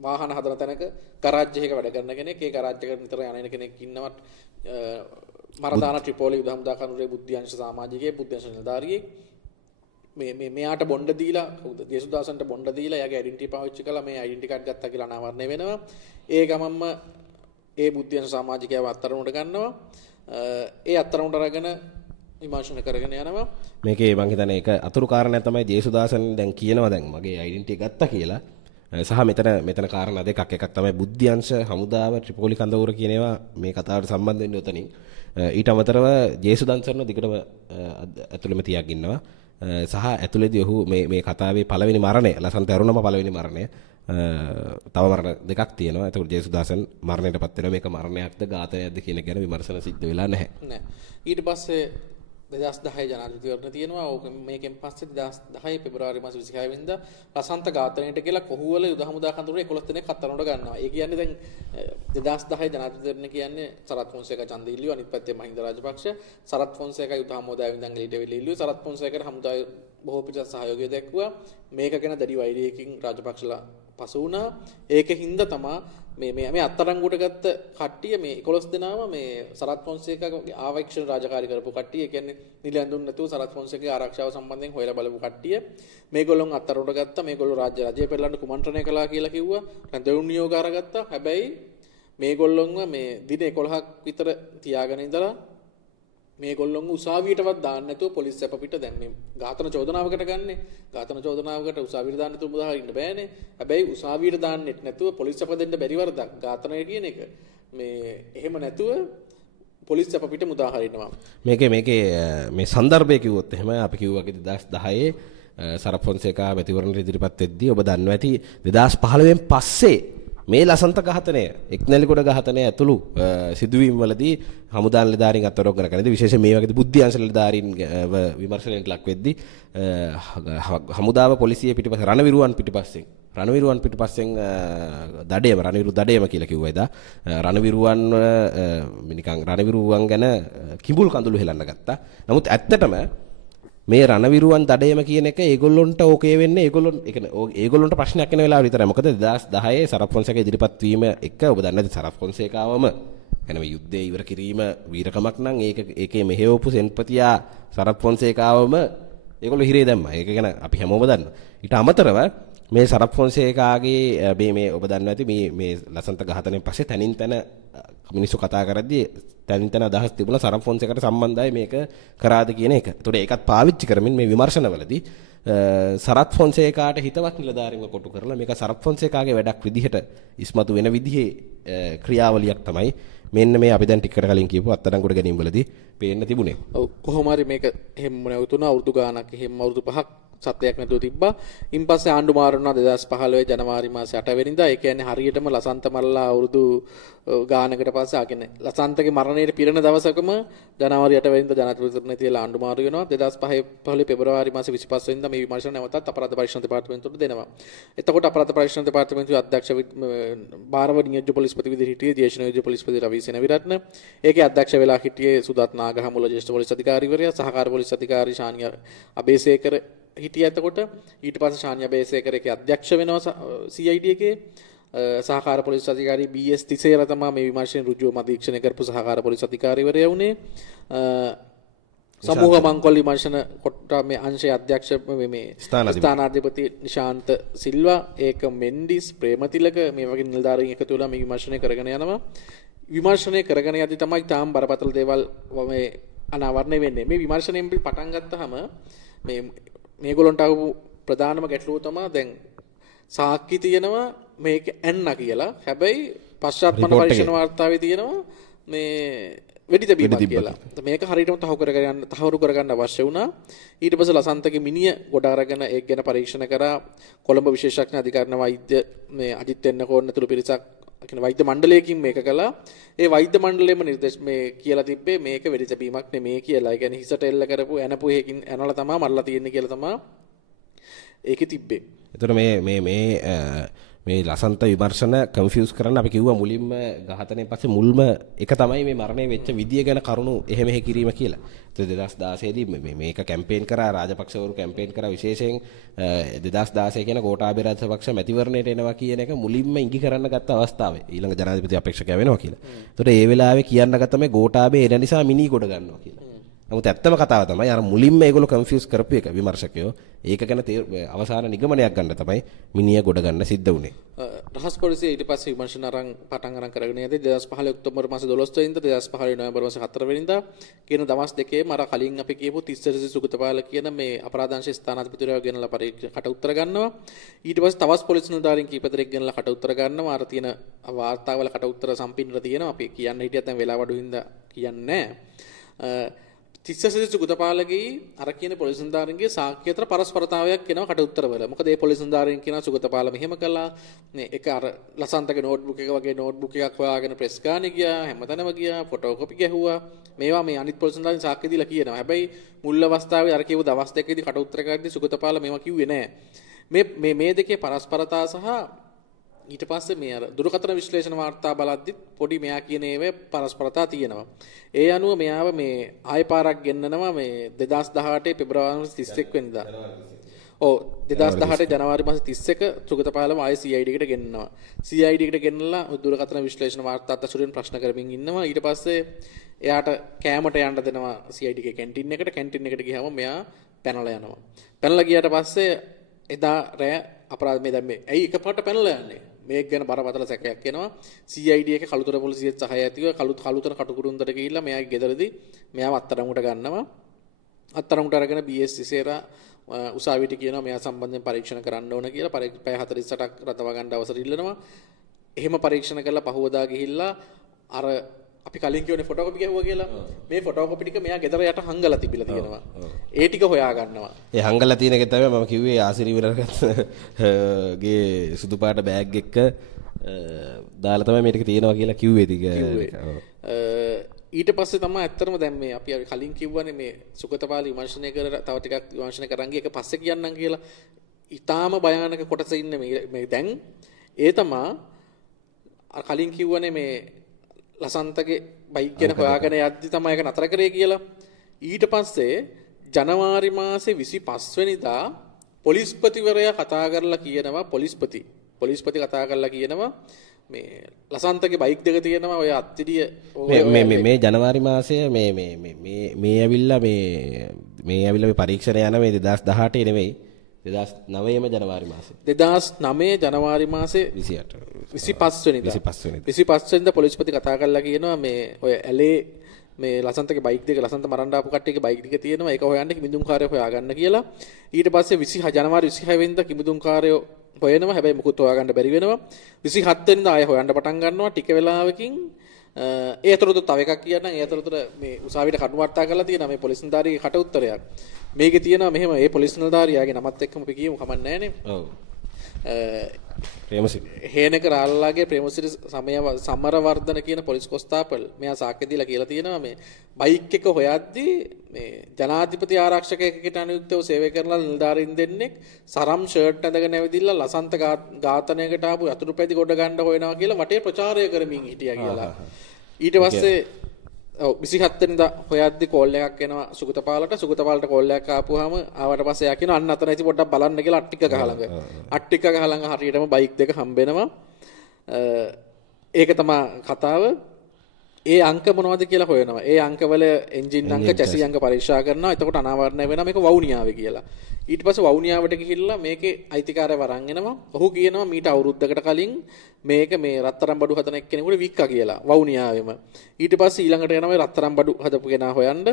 වාහන හදන තැනක ගරාජ් එකක වැඩ කරන කෙනෙක්. ඒ ගරාජ් එකට නිතර යන කෙනෙක් ඉන්නවා. මරදාන ත්‍රිපෝලි උදහම්දා කනුරේ බුද්ධ්‍යංශ සමාජිකයේ බුද්ධංශ නිලධාරියෙක්. මෙයාට බොණ්ඩ දීලා ජේසුදාසන්ට බොණ්ඩ දීලා එයාගේ ඩෙන්ටිටි පාවිච්චි කළා මේ ඩෙන්ටිටි කාඩ් ගත්තා කියලා අනාවරණය වෙනවා. ඒ ගමම්ම ඒ බුද්ධංශ සමාජිකයව අත්අඩංගුවට ගන්නවා. ඒ අත්අඩංගුවට අරගෙන විමර්ශන කරගෙන යනවා. මේකේ මම හිතන්නේ ඒක අතුරු කාරණයක් තමයි ජේසුදාසන් දැන් කියනවා දැන් මගේ ඩෙන්ටිටි ගත්තා කියලා. සහ මෙතන කාරණා දෙකක්. එකක් තමයි බුද්ධ්‍යංශ හමුදාව ත්‍රිපෝලි කඳවුර කියන ඒවා මේ කතාවට සම්බන්ධ වෙන්නේ උතනින්. ඊට අමතරව ජේසුදාසන්ව දිගටම ඇතුළෙම තියාගෙන ඉන්නවා. සහ ඇතුළේදී ඔහු මේ කතාවේ පළවෙනි මරණය ලසන්ත අරුණම පළවෙනි මරණය තව මරණ දෙකක් තියෙනවා. එතකොට ජේසුදාසන් මරණයටපත් වෙනවා. මේක මරණයක්ද ඝාතනයක්ද කියන ගැන විමර්ශන සිද්ධ වෙලා නැහැ. නෑ. ඊට පස්සේ 2010 ජනාධිපතිවරණ තියෙනවා. ඕක මේකෙන් පස්සේ 2010 පෙබරවාරි මාස 26 වෙනිදා ලසන්ත ඝාතනයට කියලා කොහුවල යුද හමුදා කඳවුරේ 11 දෙනෙක් අත්අඩංගුවට ගන්නවා. ඒ කියන්නේ දැන් 2010 ජනාධිපතිවරණ කියන්නේ සරත් ෆොන්සේකා ඡන්ද ඉල්ලුවා. අනිත් පැත්තේ මහින්ද රාජපක්ෂ සරත් ෆොන්සේකා යුද හමුදාවෙන් ඉඳන් ඊට ඉල්ලුවා. සරත් ෆොන්සේකාට හමුදාවේ බොහෝ පිටත් සහයෝගය දැක්වුවා. මේක ගැන දැඩි වෛරයකින් රාජපක්ෂලා පසු වුණා. ඒකින්ද තමයි මේ අත්අඩංගුවට ගත්ත කට්ටිය මේ 11 දෙනාම මේ සරත් ෆොන්සේකාගේ ආරක්ෂණ රාජකාරී කරපු කට්ටිය. ඒ කියන්නේ නිල ඇඳුම් නැතුව සරත් ෆොන්සේකාගේ ආරක්ෂාව සම්බන්ධයෙන් හොයලා බලපු කට්ටිය. මේගොල්ලොන් අත්අඩංගුවට ගත්තා. මේගොල්ලෝ රජය පෙරලන්න කුමන්ත්‍රණය කළා කියලා කිව්වා. රැඳවුම් නියෝග අරගත්තා. හැබැයි මේගොල්ලොන්ව මේ දින 11ක් විතර තියාගෙන ඉඳලා මේගොල්ලොන් උසාවියටවත් දාන්න නැතුව පොලිස් සැප පිට දැන් මේ ඝාතන චෝදනාවකට ගන්නෙ. ඝාතන චෝදනාවකට උසාවියට දාන්න නැතුව මුදා හරින්න බෑනේ. හැබැයි උසාවියට දාන්නෙත් නැතුව පොලිස් සැප දෙන්න බැරි වරදක් ඝාතනය කියන එක. මේ එහෙම නැතුව පොලිස් සැප පිට මුදා හරිනවා. මේකේ මේ සන්දර්භය කිව්වොත් එහෙම අපි කිව්වාගේ 2010 සරත් ෆොන්සේකා මැතිවරණ ඉදිරිපත් වෙද්දී ඔබ දන්නවා ඇති 2015න් පස්සේ මේ ලසන්ත ඝාතනය එක්නැලිගොඩ ඝාතනය ඇතුළු සිදුවීම් වලදී හමුදා නිලධාරීන් අත්අඩංගුවට ගන්නදී විශේෂයෙන් මේ වගේ බුද්ධිඅංශ නිලධාරීන් විමර්ශනයට ලක් වෙද්දී හමුදාව පොලිසිය පිටිපස්ස රණවිරුවන් පිටිපස්සෙන් රණවිරු දඩයම කියලා කිව්වා එදා රණවිරුවන් නිකන් රණවිරුවන් ගැන කිඹුල් කඳුළු හෙලන්න ගත්තා. නමුත් ඇත්තටම මේ රණවිරුවන් දඩයම කියන එක ඒගොල්ලොන්ට ඕකේ වෙන්නේ ඒගොල්ලොන්ට ප්‍රශ්නයක් වෙන වෙලාව විතරයි. මොකද 2010 සරත් ෆොන්සේකා ඉදිරිපත් වීම එක ඔබ දන්නේ නැති සරත් ෆොන්සේකාවම කියන්නේ මේ යුද්ධය ඉවර කිරීම වීරකමක් නම් ඒකේ මෙහෙවපු සෙන්පතියා සරත් ෆොන්සේකාවම ඒගොල්ලෝ හිරේ දැම්මා. ඒක ගැන අපි හැමෝම දන්නවා. ඊට අමතරව මේ සරත් ෆොන්සේකාගේ මේ ඔබ දන්නවා ඇති මේ ලසන්ත ඝාතනයෙන් පස්සේ තනින් තන මිනිස්සු කතා කරද්දී තනින් තන අදහස් තිබුණා සරත් ෆොන්සේකාට සම්බන්ධයි මේක කරාද කියන එක. ඒතකොට ඒකත් පාවිච්චි කරමින් මේ විමර්ශනවලදී සරත් ෆොන්සේකාට හිතවත් නිලධාරීන්ව කොටු කරලා මේක සරත් ෆොන්සේකාගේ වැඩක් විදිහට ඉස්මතු වෙන විදිහේ ක්‍රියාවලියක් තමයි මෙන්න මේ අපි දැන් ටිකට කලින් කියපු අත්අඩංගුවට ගැනීම වලදී පේන්න තිබුණේ. ඔව් කොහොම හරි මේක එහෙම නැවතුණා අවුරුදු ගාණක් එහෙම අවුරුදු 5ක් සත්‍යයක් නැතුව තිබ්බා. ඉන්පස්සේ ආණ්ඩු මාරු වුණා 2015 ජනවාරි මාසේ 8 වෙනිදා. ඒ කියන්නේ හරියටම ලසන්ත මල්ලා අවුරුදු ගානකට පස්සේ ආගෙන ලසන්තගේ මරණයට පිරෙන දවසකම ජනවාරි 8 වෙනිදා ජනාධිපතිතුමනි තියලා ආණ්ඩු මාරු වෙනවා. 2015 පෙබරවාරි මාසේ 25 වෙනිදා මේ විමර්ශන නැවතත් අපරාධ පරීක්ෂණ දෙපාර්තමේන්තුවට දෙනවා. එතකොට අපරාධ පරීක්ෂණ දෙපාර්තමේන්තුවේ අධ්‍යක්ෂ භාරව නියෝජ්‍ය පොලිස්පති විදිහට හිටියේ ජ්‍යෙෂ්ඨ නියෝජ්‍ය පොලිස්පති රවිසේන විරත්න. ඒකේ අධ්‍යක්ෂ වෙලා හිටියේ සුදත් නාගහමුල ජ්‍යෙෂ්ඨ පොලිස් අධිකාරීවරයා, සහකාර පොලිස් අධිකාරී ශානිය අබේසේකර හිටිය. එතකොට ඊට පස්සේ ශාන්‍ය බේසේකර එකේ අධ්‍යක්ෂ වෙනවා CID එකේ. සහකාර පොලිස් අධිකාරී BS තිසේර තමයි මේ විමර්ශන ඍජුවම අධීක්ෂණය කරපු සහකාර පොලිස් අධිකාරීවරයා වුණේ. සමූහ මංකොල්ල විමර්ශන කොට මේ අංශයේ අධ්‍යක්ෂ මේ ස්ථානාධිපති නිශාන්ත සිල්වා, ඒක මෙන්ඩිස්, ප්‍රේමතිලක මේ වගේ නිලධාරීන් එකතු වෙලා මේ විමර්ශනය කරගෙන යනවා. විමර්ශනය කරගෙන යද්දි තමයි තාම බරපතල දේවල් මේ අනාවරණය වෙන්නේ. මේ විමර්ශනයෙන් පටන් ගත්තාම මේගොල්ලන්ට ආපු ප්‍රධානම ගැටලුව තමයි දැන් සාක්ෂි තියෙනවා මේක ඇන්න කියලා. හැබැයි පශ්චාත්මක පරීක්ෂණ වාර්තාවේ තියෙනවා මේ වෙඩි තැබීමක් කියලා. මේක හරියටම තහවුරු කරගන්න අවශ්‍ය වුණා. ඊට පස්සේ ලසන්තගේ මිනිය ගොඩ අරගෙන ඒක ගැන පරීක්ෂණ කරා. කොළඹ විශේෂඥ අධිකරණ වෛද්‍ය මේ අජිත් එන්නකෝන් ඇතුළු පිරිසක් කියන වෛද්‍ය මණ්ඩලයකින් මේක කළා. ඒ වෛද්‍ය මණ්ඩලයේම නිර්දේශ මේ කියලා තිබ්බේ මේක වෙඩි තැබීමක් නෙමෙයි කියලා. ඒ කියන්නේ හිසට එල්ල කරපු ඇනපු එකකින් ඇනලා තමයි මරලා තියෙන්නේ කියලා තමයි ඒකේ තිබ්බේ. එතකොට මේ ලසන්ත විමර්ශන කන්ෆියුස් කරන්න අපි කිව්වා මුලින්ම ඝාතනයෙන් පස්සේ මුල්ම එක තමයි මේ මරණය වෙච්ච විදිය ගැන කරුණු එහෙ මෙහෙ කිරීම කියලා. ඒත් 2016 දී මේක කැම්පේන් කරා රාජපක්ෂවරු කැම්පේන් කරා විශේෂයෙන් 2016 කියන ගෝඨාභය රාජපක්ෂ මැතිවරණයට එනවා කියන එක මුලින්ම ඉඟි කරන්න ගත්ත අවස්ථාවේ ඊළඟ ජනාධිපති අපේක්ෂකයා වෙනවා කියලා. ඒතකොට ඒ වෙලාවේ කියන්න ගත්ත මේ ගෝඨාභය එන නිසා මිනි ගොඩ ගන්නවා කියලා. නමුත් ඇත්තම කතාව තමයි අර මුලින්ම ඒගොල්ලෝ කන්ෆියුස් කරපු එක විමර්ශකයෝ. ඒක ගැන අවසාන නිගමනයක් ගන්න තමයි මිනිය ගොඩ ගන්න සිද්ධ වුනේ. රහස් පොලිසිය ඊට පස්සේ විමර්ශන පටන් අරන් කරගෙන යද්දී 2015 ඔක්තෝබර් මාස 12 වෙනිදා 2015 නොවැම්බර් මාස 4 වෙනිදා කියන දවස් දෙකේම අර කලින් අපි කියපු තිස්සරසි සුගතපාල කියන මේ අපරාධාංශ ස්ථානාධිපතිවරයා ගෙනලා කට උත්තර ගන්නවා. ඊට පස්සේ තවස් පොලිස් නිලධාරීන් කීප දෙනෙක් ගෙනලා කට උත්තර ගන්නවා. අර තියෙන වාර්තාවල කට උත්තර සම්පින්නර තියෙනවා. අපි කියන්න හිටියත් දැන් වෙලාව අඩු හින්දා කියන්නේ නැහැ. තිස්සසි සුගතපාලගේ අර කියන පොලිස් නිලධාරීන්ගේ සාක්ෂි අතර පරස්පරතාවයක් වෙනවා කට උත්තරවල. මොකද මේ පොලිස් නිලධාරීන් කියන සුගතපාල මෙහෙම කළා. මේ එක අර ලසන්තගේ නෝට්බුක් එක වගේ නෝට්බුක් එකක් හොයාගෙන ප්‍රෙස් ගානේ ගියා, හැමතැනම ගියා, ෆොටෝකොපි ගැහුවා. මේවා මේ අනිත් පොලිස් නිලධාරීන් සාක්ෂි දීලා කියනවා. හැබැයි මුල් අවස්ථාවේ අර කියපු දවස් දෙකේදී කට උත්තර ගද්දී සුගතපාල මේවා කිව්වේ නැහැ. මේ දෙකේ පරස්පරතාව සහ ඊට පස්සේ මේ අර දුරකථන විශ්ලේෂණ වාර්තා බලද්දි පොඩි මෙයා කියන ඒවා පරස්පරතා තියෙනවා. ඒ අනුව මෙයාව මේ ආය පාරක් ගෙන්නනවා මේ 2018 පෙබරවාරි 31 වෙනිදා. ඔව් 2018 ජනවාරි මාස 31 සුගතපාලම ආය CID එකට ගෙන්නනවා. CID එකට ගෙන්නලා දුරකථන විශ්ලේෂණ වාර්තාත් අසුරෙන් ප්‍රශ්න කරමින් ඉන්නවා. ඊට පස්සේ එයාට කෑමට යන්න දෙනවා CID එකේ කැන්ටින් එකට. කැන්ටින් එකට ගියාම මෙයා පැනලා යනවා. පැනලා ගියාට පස්සේ එදා රෑ අපරාධ මේ දැන් මේ ඇයි එකපාරට පැනලා යන්නේ? මේක ගැන බරපතල සැකයක් එනවා. CID එකේ කළුතර පොලිසියේ සහාය ඇතිව කළුතර කටුකුරුන්දට ගිහිල්ලා මෙයාගේ ගෙදරදී මෙයාව අත්අඩංගුවට ගන්නවා. අත්අඩංගුවට අරගෙන BS සිසේරා උසාවියට කියනවා මෙයා සම්බන්ධයෙන් පරීක්ෂණ කරන්න ඕන කියලා. පැය 48ක් රඳව ගන්න අවසර ඉල්ලනවා. එහෙම පරීක්ෂණ කරලා පහවදා ගිහිල්ලා අර අපි කලින් කියවනේ ෆොටෝකොපි ගැහුවා කියලා. මේ ෆොටෝකොපි ටික මෙයා ගෙදර යට හංගලා තිබිලා තියෙනවා. ඒ ටික හොයා ගන්නවා. ඒ හංගලා තියෙන එක තමයි මම කිව්වේ ආසිරි විරගත් ගේ සුදු පාට බෑග් එක දාලා තමයි මේ ටික තියෙනවා කියලා කිව්වේ ටික. ඊට පස්සේ තමයි ඇත්තටම දැන් මේ අපි කලින් කිව්වනේ මේ සුගතපාලි විමර්ශනය කරලා තව ටිකක් විමර්ශනය කරන් ගිය එක පස්සේ කියන්නම් කියලා. ඊටාම භයානක කොටස ඉන්නේ මේ දැන් ඒ තමයි කලින් කිව්වනේ මේ ලසන්තගේ බයික් ගැන හොයාගෙන යද්දි තමයි ඒක නතර කරේ කියලා. ඊට පස්සේ ජනවාරි මාසේ 25 වෙනිදා පොලිස්පතිවරයා කතා කරලා කියනවා පොලිස්පති කතා කරලා කියනවා මේ ලසන්තගේ බයික් දෙක තියෙනවා ඔය අත්තිඩිය මේ ජනවාරි මාසයේ මේ ඇවිල්ලා මේ පරීක්ෂණ යන මේ 2018 නෙවෙයි 2009 ජනවාරි මාසේ 2009 ජනවාරි මාසේ 25 වෙනිදා පොලිස්පති කතා කරලා කියනවා මේ ඔය ඇලේ මේ ලසන්තගේ බයික් දෙක ලසන්ත මරන්න ආපු කට්ටියගේ බයික් දෙක තියෙනවා ඒක හොයන්න කිමිදුම්කාරයෝ හොයාගන්න කියලා. ඊට පස්සේ ජනවාරි 26 වෙනිදා කිමිදුම්කාරයෝ හොයනවා. හැබැයි මුකුත් හොයාගන්න බැරි වෙනවා. 27 වෙනිදා ආයෙ හොයන්න පටන් ගන්නවා. ටික වෙලාවකින් ඒ අතරතුර තව එකක් කියන්නම්. ඒ අතරතුර මේ උසාවියට කඩු වට්ටා කරලා තියෙනවා මේ පොලිස් නිලධාරිගේ කට උත්තරයක්. මේකේ තියෙනවා මෙහෙම ඒ පොලිස් නිලධාරියාගේ නමත් එක්කම අපි කියමු කමක් නැහැනේ. ඔව්. ප්‍රේමසිරි හේනක රාල්ලාගේ ප්‍රේමසිරි සමරවර්ධන කියන පොලිස් කොස්තාපල් මෙයා සාක්ෂි දීලා කියලා තියෙනවා මේ බයික් එක හොයද්දී මේ ජනාධිපති ආරක්ෂකයෙකුට අනුයුක්තව සේවය කරන නිලධාරීන් දෙන්නෙක් සරම් ෂර්ට් ඇඳගෙන ඇවිදින්න ලසන්ත ඝාතනයකට ආපු යතුරු පැදි ගොඩ ගන්න හොයනවා කියලා වටේ ප්‍රචාරය කරමින් හිටියා කියලා. ඊට පස්සේ ඔව් 27 වෙනිදා හොයද්දි කෝල් එකක් එනවා සුගතපාලට කෝල් එකක් ආපුවාම ආවට පස්සේ යා කියනවා අන්න අතන ඉති පොඩ්ඩක් බලන්න කියලා අට්ටික ගහලඟ හරියටම බයික් දෙක හම්බෙනවා. ඒක තමයි කතාව. ඒ අංක මොනවද කියලා හොයනවා. ඒ අංකවල එන්ජින් අංක චැසි අංක පරීක්ෂා කරනවා. එතකොට අනාවරණය වෙනවා මේක වවුනියාවේ කියලා. ඊට පස්සේ වවුනියාවට ගිහිල්ලා මේකේ අයිතිකාරයව අරන් එනවා. ඔහු කියනවා මීට අවුරුද්දකට කලින් මේක මේ රත්තරන් බඩු හදන එක්කෙනෙකුට වික්කා කියලා වවුනියාවෙම. ඊට පස්සේ ඊළඟට යනවා මේ රත්තරන් බඩු හදපු කෙනා හොයන්න.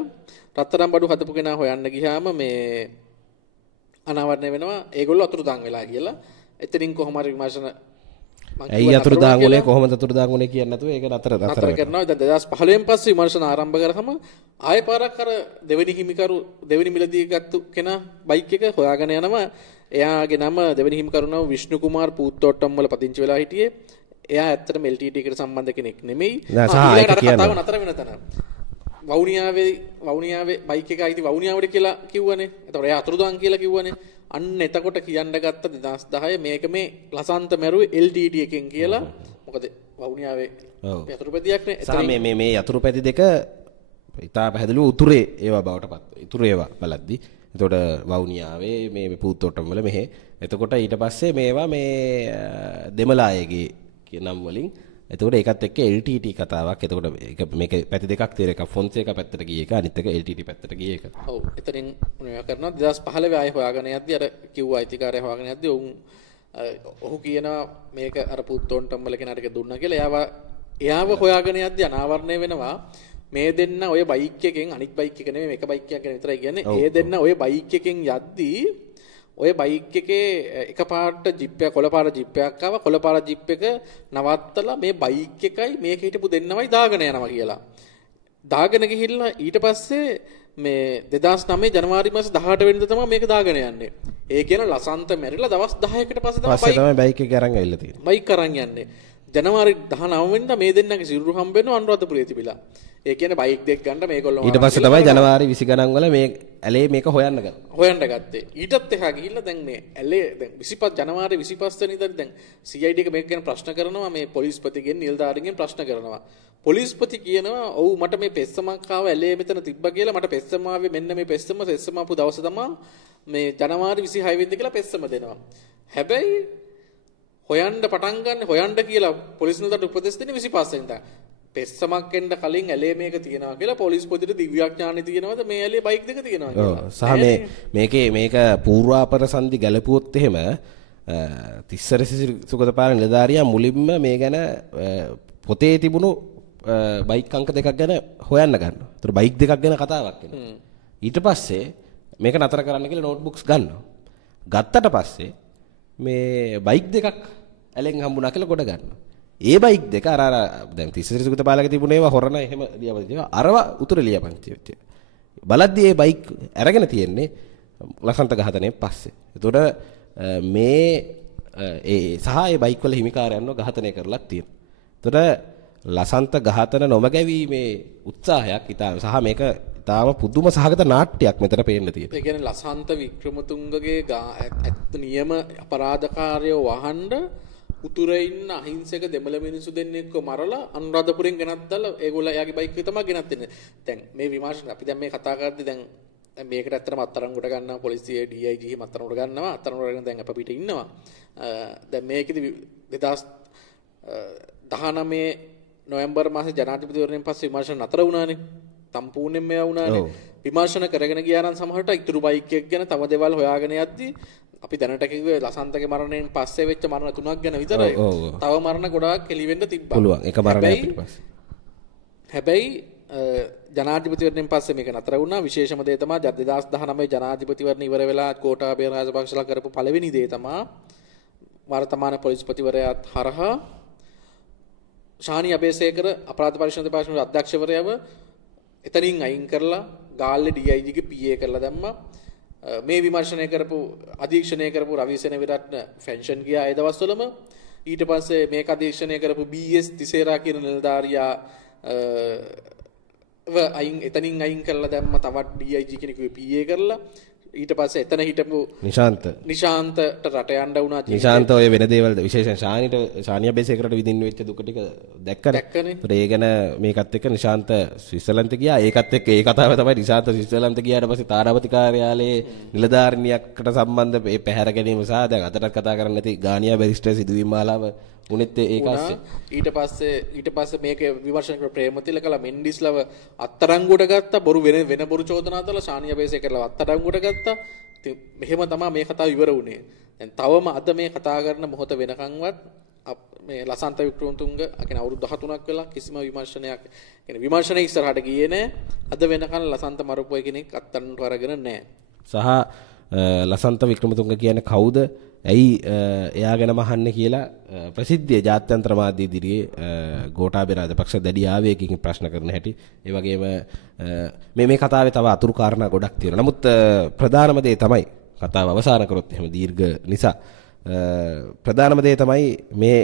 රත්තරන් බඩු හදපු කෙනා හොයන්න ගියාම මේ අනාවරණය වෙනවා. ඒගොල්ලෝ අතුරුදාන් වෙලා කියලා. එතනින් කොහොම හරි විමර්ශන ඇයි අතුරුදාන් වුණේ කොහොමද අතුරුදාන් වුණේ කියන්නේ නැතුව ඒක නතර කරනවා. දැන් 2015න් පස්සේ විමර්ශන ආරම්භ කරාම ආයෙ පාරක් අර දෙවෙනි මිලදී ගත්තු කෙනා බයික් එක හොයාගෙන යනවා. එයාගේ නම දෙවෙනි හිමිකරු නම විෂ්ණු කුමාර් පූත්තෝට්ටම් වල පදිංචි වෙලා හිටියේ. එයා ඇත්තටම LTT එකට සම්බන්ධ කෙනෙක් නෙමෙයි. කතාව නතර වෙන තැන. වවුනියාවේ බයික් එක අයිති වවුනියාවට කියලා කිව්වනේ. එතකොට එයා අතුරුදාන් කියලා කිව්වනේ. අන්න එතකොට කියන්න ගත්ත 2010 මේක මේ ලසන්ත මැරුවේ LTT එකෙන් කියලා. මොකද වවුනියාවේ යතුරුපැදියක් නේ. එතන මේ යතුරුපැදි දෙක ඉතා පැහැදිලිව උතුරේ ඒවා බවට පත්. ඉතුරු ඒවා බලද්දි. එතකොට වවුනියාවේ මේ පූත්තෝට්ටම් වල මෙහෙ. එතකොට ඊට පස්සේ මේවා මේ දෙමළායගේ නම් වලින්. එතකොට ඒකත් එක්ක LTT කතාවක්. එතකොට මේක පැති දෙකක් තියෙන එක ෆොන්සේකා පැත්තට ගිය එක අනිත් එක LTT පැත්තට ගිය එක. ඔව්. එතනින් මොනවා කරනවා 2015 ආයෙ හොයාගෙන යද්දි අර කිව්වා අයිතිකාරය හොයාගෙන යද්දි ඔහු කියනවා මේක අර පූත්තෝට්ටම් වල කෙනාට දුන්නා කියලා. එයාව හොයාගෙන යද්දි අනාවරණය වෙනවා. මේ දෙන්න ඔය බයික් එකෙන් අනිත් බයික් එක නෙමෙයි මේක බයික් එකක් ගැන විතරයි කියන්නේ. ඒ දෙන්න ඔය බයික් එකෙන් යද්දී ඔය බයික් එකේ එකපාරට ජිප් එක කොළපාර ජිප් එකක් ආවා. කොළපාර ජිප් එක නවත්තලා මේ බයික් එකයි මේක හිටපු දෙන්නමයි දාගෙන යනවා කියලා. දාගෙන ගිහිල්ලා ඊට පස්සේ මේ 2009 ජනවාරි මාසේ 18 වෙනිදා තමයි මේක දාගෙන යන්නේ. ඒ කියන ලසන්ත මැරිලා දවස් 10කට පස්සේ තමයි බයික් එක අරන් ඇවිල්ලා තියෙන්නේ. බයික් අරන් යන්නේ. ජනවාරි 19 වෙනිදා මේ දෙන්නගේ සිරුරු හම්බ වෙනවා අනුරාධපුරයේ තිබිලා. ඒ කියන්නේ බයික් දෙක ගන්න මේගොල්ලෝ ඊට පස්සේ තමයි ජනවාරි 20 ගණන් වල මේ ඇලේ මේක හොයන්න ගත්තේ. ඊටත් එහා ගිහිල්ලා දැන් මේ ඇලේ දැන් 25 ජනවාරි 25 වෙනිදා දැන් CID එක මේක ගැන ප්‍රශ්න කරනවා. මේ පොලිස්පතිගෙන් නිලධාරීන්ගෙන් ප්‍රශ්න කරනවා. පොලිස්පති කියනවා ඔව් මට මේ පෙස්සමක් ආව ඇලේ මෙතන තිබ්බා කියලා. මට පෙස්සම ආවේ මෙන්න මේ පෙස්සම ආපු දවස තමයි මේ ජනවාරි 26 වෙනිදා කියලා පෙස්සම දෙනවා. හැබැයි හොයන්න පටන් ගන්න හොයන්න කියලා පොලිස් නිලධාරීන්ට උපදෙස් දෙන්නේ 25 වෙනිදා. පෙස්සමක් එන්න කලින් ඇලේ මේක තියනවා කියලා පොලිස් පොදිට දිව්‍යඥානෙ තියනවාද මේ ඇලේ බයික් දෙක තියනවා කියලා. සහ මේක පූර්වාපර සංදි ගැලපුවොත් එහෙම තිස්සර සුගතපාල නිලධාරියා මුලින්ම මේ ගැන පොතේ තිබුණු බයික් අංක දෙකක් ගැන හොයන්න ගන්නවා. ඒතර බයික් දෙකක් ගැන කතාවක් වෙනවා. ඊට පස්සේ මේක නතර කරන්න කියලා නෝට්බුක්ස් ගන්නවා. ගත්තට පස්සේ මේ බයික් දෙකක් ඇලෙන් හම්බුණා කියලා ගොඩ ගන්නවා. ඒ බයික් දෙක අර දැන් තිස්සර සුගතපාලගේ තිබුණ ඒවා හොරන එහෙම ලියපදින ඒවා අරව උතුර ලියපන්ති වෙච්ච. බලද්දී ඒ බයික් අරගෙන තියෙන්නේ ලසන්ත ඝාතනයෙන් පස්සේ. ඒතකොට මේ සහ ඒ බයික් වල හිමිකාරයන්ව ඝාතනය කරලා තියෙනවා. ඒතකොට ලසන්ත ඝාතන නොමගැවීමේ උත්සාහයක් ඉතාල සහ මේක ඉතාම පුදුම සහගත නාට්‍යයක් මෙතන පේන්න තියෙනවා. ඒ කියන්නේ ලසන්ත වික්‍රමතුංගගේ නියම අපරාධකාරයෝ වහන්න උතුරේ ඉන්න අහිංසක දෙමළ මිනිස්සු දෙන්නෙක්ව මරලා අනුරාධපුරෙන් ගෙනත් දාලා ඒගොල්ලෝ එයාගේ බයික් එක තමයි ගෙනත් දෙන්නේ. දැන් මේ විමර්ශන අපි දැන් මේ කතා කරද්දී දැන් මේකට ඇත්තටම අත්අඩංගුවට ගන්නවා පොලිසිය DIG හිම අත්අඩංගුවට ගන්නවා අත්අඩංගුවට ගන්න දැන් අප පිට ඉන්නවා. දැන් මේකෙදි 2019 නොවැම්බර් මාසේ ජනාධිපතිවරණයෙන් පස්සේ විමර්ශන නතර වුණානේ. සම්පූර්ණයෙන් මේවා වුණානේ. විමර්ශන කරගෙන ගියා නම් සමහරට ඉතුරු බයික් එක ගැන තව දේවල් හොයාගෙන යද්දී අපි දැනට කිව්වේ ලසන්තගේ මරණයෙන් පස්සේ වෙච්ච මරණ 3ක් ගැන විතරයි. තව මරණ ගොඩාක් එළි වෙන්න තිබ්බා. පුළුවන්. එක මරණයක් පිටපස්සේ. හැබැයි ජනාධිපතිවරණයෙන් පස්සේ මේක නතර වුණා. විශේෂම දේ තමයි 2019 ජනාධිපතිවරණ ඉවර වෙලා ගෝඨාභය රාජපක්ෂලා කරපු පළවෙනි දේ තමයි වර්තමාන පොලිස්පතිවරයාත් හරහා ශානි අබේසේකර අපරාධ පරීක්ෂණ දෙපාර්තමේන්තුවේ අධ්‍යක්ෂවරයව එතනින් අයින් කරලා ගාල්ලේ DIG ගේ PA කරලා දැම්මා. මේ විමර්ශනය කරපු අධීක්ෂණය කරපු රවිසේන විරත්න ෆෙන්ෂන් ගියා ඒ දවස්වලම. ඊට පස්සේ මේක අධීක්ෂණය කරපු BS තිසේරා කියන නිලධාරියා අයින් එතනින් අයින් කරලා දැම්ම තවත් DIG කෙනෙකුගේ PA කරලා. ඊට පස්සේ එතන හිටපු නිශාන්තට රට යන්න වුණා. නිශාන්ත ඔය වෙන දේවල් විශේෂයෙන් ශානිය බේසේකරට විඳින්න වෙච්ච දුක ටික දැක්කනේ. ඒත් ඒ ගැන මේකත් එක්ක නිශාන්ත ස්විට්සර්ලන්ත ගියා. ඒකත් එක්ක ඒ කතාව තමයි නිශාන්ත ස්විට්සර්ලන්ත ගියාට පස්සේ තාරාපති කාර්යාලයේ නිලධාරිනියකට සම්බන්ධ මේ පැහැර ගැනීම සහ දැන් අදටත් කතා කරන්න නැති ගානියා බැරිස්ටර් සිදුවීම් මාලාව උනෙත් ඒකස්සේ. ඊට පස්සේ මේක විමර්ශන කර ප්‍රේමතිලකලා මෙන්ඩිස්ලව අත්අඩංගුවට ගත්තා. බොරු වෙන බොරු චෝදනා දාලා ශානිය බේසේකරලා අත්අඩංගුවට ගත්තා. මෙහෙම තමයි මේ කතාව ඉවර වුණේ. දැන් තවම අද මේ කතා කරන මොහොත වෙනකන්වත් මේ ලසන්ත වික්‍රමතුංග කියන අවුරුදු 13ක් වෙලා කිසිම විමර්ශනයක් කියන්නේ විමර්ශනයේ ඉස්සරහට ගියේ නැහැ. අද වෙනකන් ලසන්ත මරපුව කෙනෙක් අත්අඩංගුවට අරගෙන නැහැ. සහ ලසන්ත වික්‍රමතුංග කියන්නේ කවුද? ඇයි එයා ගැනම අහන්නේ කියලා ප්‍රසිද්ධිය ජාත්‍යන්තර මාධ්‍ය ඉදිරියේ ගෝඨාභය රාජපක්ෂ දැඩි ආවේගකින් ප්‍රශ්න කරන හැටි. ඒ වගේම මේ කතාවේ තව අතුරු කාරණා ගොඩක් තියෙනවා. නමුත් ප්‍රධානම දේ තමයි කතාව අවසන් කරොත් එහෙම දීර්ඝ නිසා ප්‍රධානම දේ තමයි මේ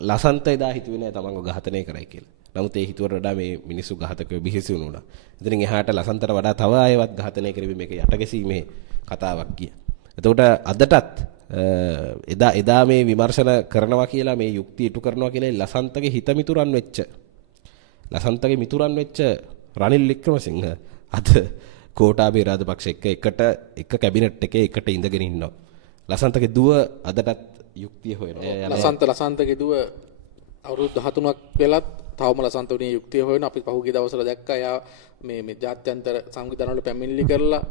ලසන්ත එදා හිතුවේ නෑ තමන්ව ඝාතනය කරයි කියලා. නමුත් ඒ හිතුවට වඩා මේ මිනිස්සු ඝාතකයෝ බිහිසි වුණා. ඉතින් එහාට ලසන්තට වඩා තව අයවත් ඝාතනය කරවි මේක යටගැසීමේ කතාවක් ගියා. එතකොට අදටත් එදා මේ විමර්ශන කරනවා කියලා මේ යුක්තිය ඉටු කරනවා කියලා ලසන්තගේ හිත මිතුරන් වෙච්ච රනිල් වික්‍රමසිංහ අද ගෝඨාභය රාජපක්ෂ එක කැබිනට් එකේ එකට ඉඳගෙන ඉන්නවා. ලසන්තගේ දුව අදටත් යුක්තිය හොයනවා. ලසන්තගේ දුව අවුරුදු 13ක් වෙලත් තවම ලසන්ත උනේ යුක්තිය හොයන. අපි පහුගිය දවස්වල දැක්කා එයා මේ ජාත්‍යන්තර සංවිධාන වල පැමිණිලි කරලා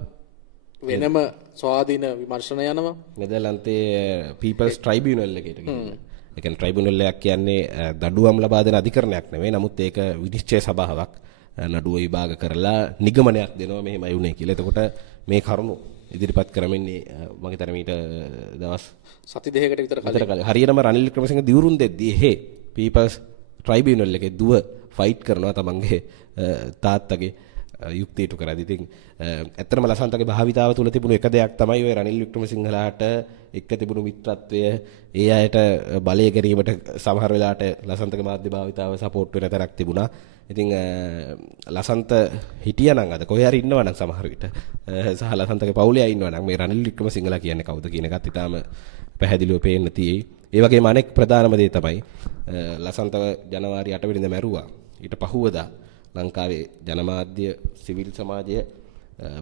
වෙනම ස්වාධීන විමර්ශන යනවා. නෙදර්ලන්තයේ People's Tribunal එකට ගිහින්. ඒ කියන්නේ ට්‍රයිබුනල් එකක් කියන්නේ දඩුවම් ලබා දෙන අධිකරණයක් නෙවෙයි. නමුත් ඒක විනිශ්චය සභාවක් නඩුව විභාග කරලා නිගමනයක් දෙනවා මෙහෙමයි වුනේ කියලා. එතකොට මේ කරුණු ඉදිරිපත් කරමින්නේ මම හිතන්නේ මීට දවස් සති දෙකකට විතර කලින් හරියටම රනිල් වික්‍රමසිංහ දිවුරුන් දෙද්දී එහෙ People's Tribunal එකේ දුව ෆයිට් කරනවා තමන්ගේ තාත්තගේ යුක්තිය ඉටු කරලා. ඉතින් ඇත්තටම ලසන්තගේ භාවිතාව තුළ තිබුණු එක දෙයක් තමයි ඔය රනිල් වික්‍රමසිංහලාට එක්ක තිබුණු මිත්‍රත්වය. ඒ අයට බලය ගැනීමට සමහර වෙලාවට ලසන්තගේ මාධ්‍ය භාවිතාව සපෝට් වෙන තරක් තිබුණා. ඉතින් ලසන්ත හිටියානම් අද කොහේ හරි ඉන්නවනම් සමහර විට සහ ලසන්තගේ පවුලේ අය ඉන්නවනම් මේ රනිල් වික්‍රමසිංහලා කියන්නේ කවුද කියන එකත් ඊටාම පැහැදිලිව පේන්න තියෙයි. ඒ වගේම අනෙක් ප්‍රධානම දේ තමයි ලසන්තව ජනවාරි 8 වෙනිදා මැරුවා. ඊට පහුවදා ලංකාවේ ජනමාධ්‍ය සිවිල් සමාජය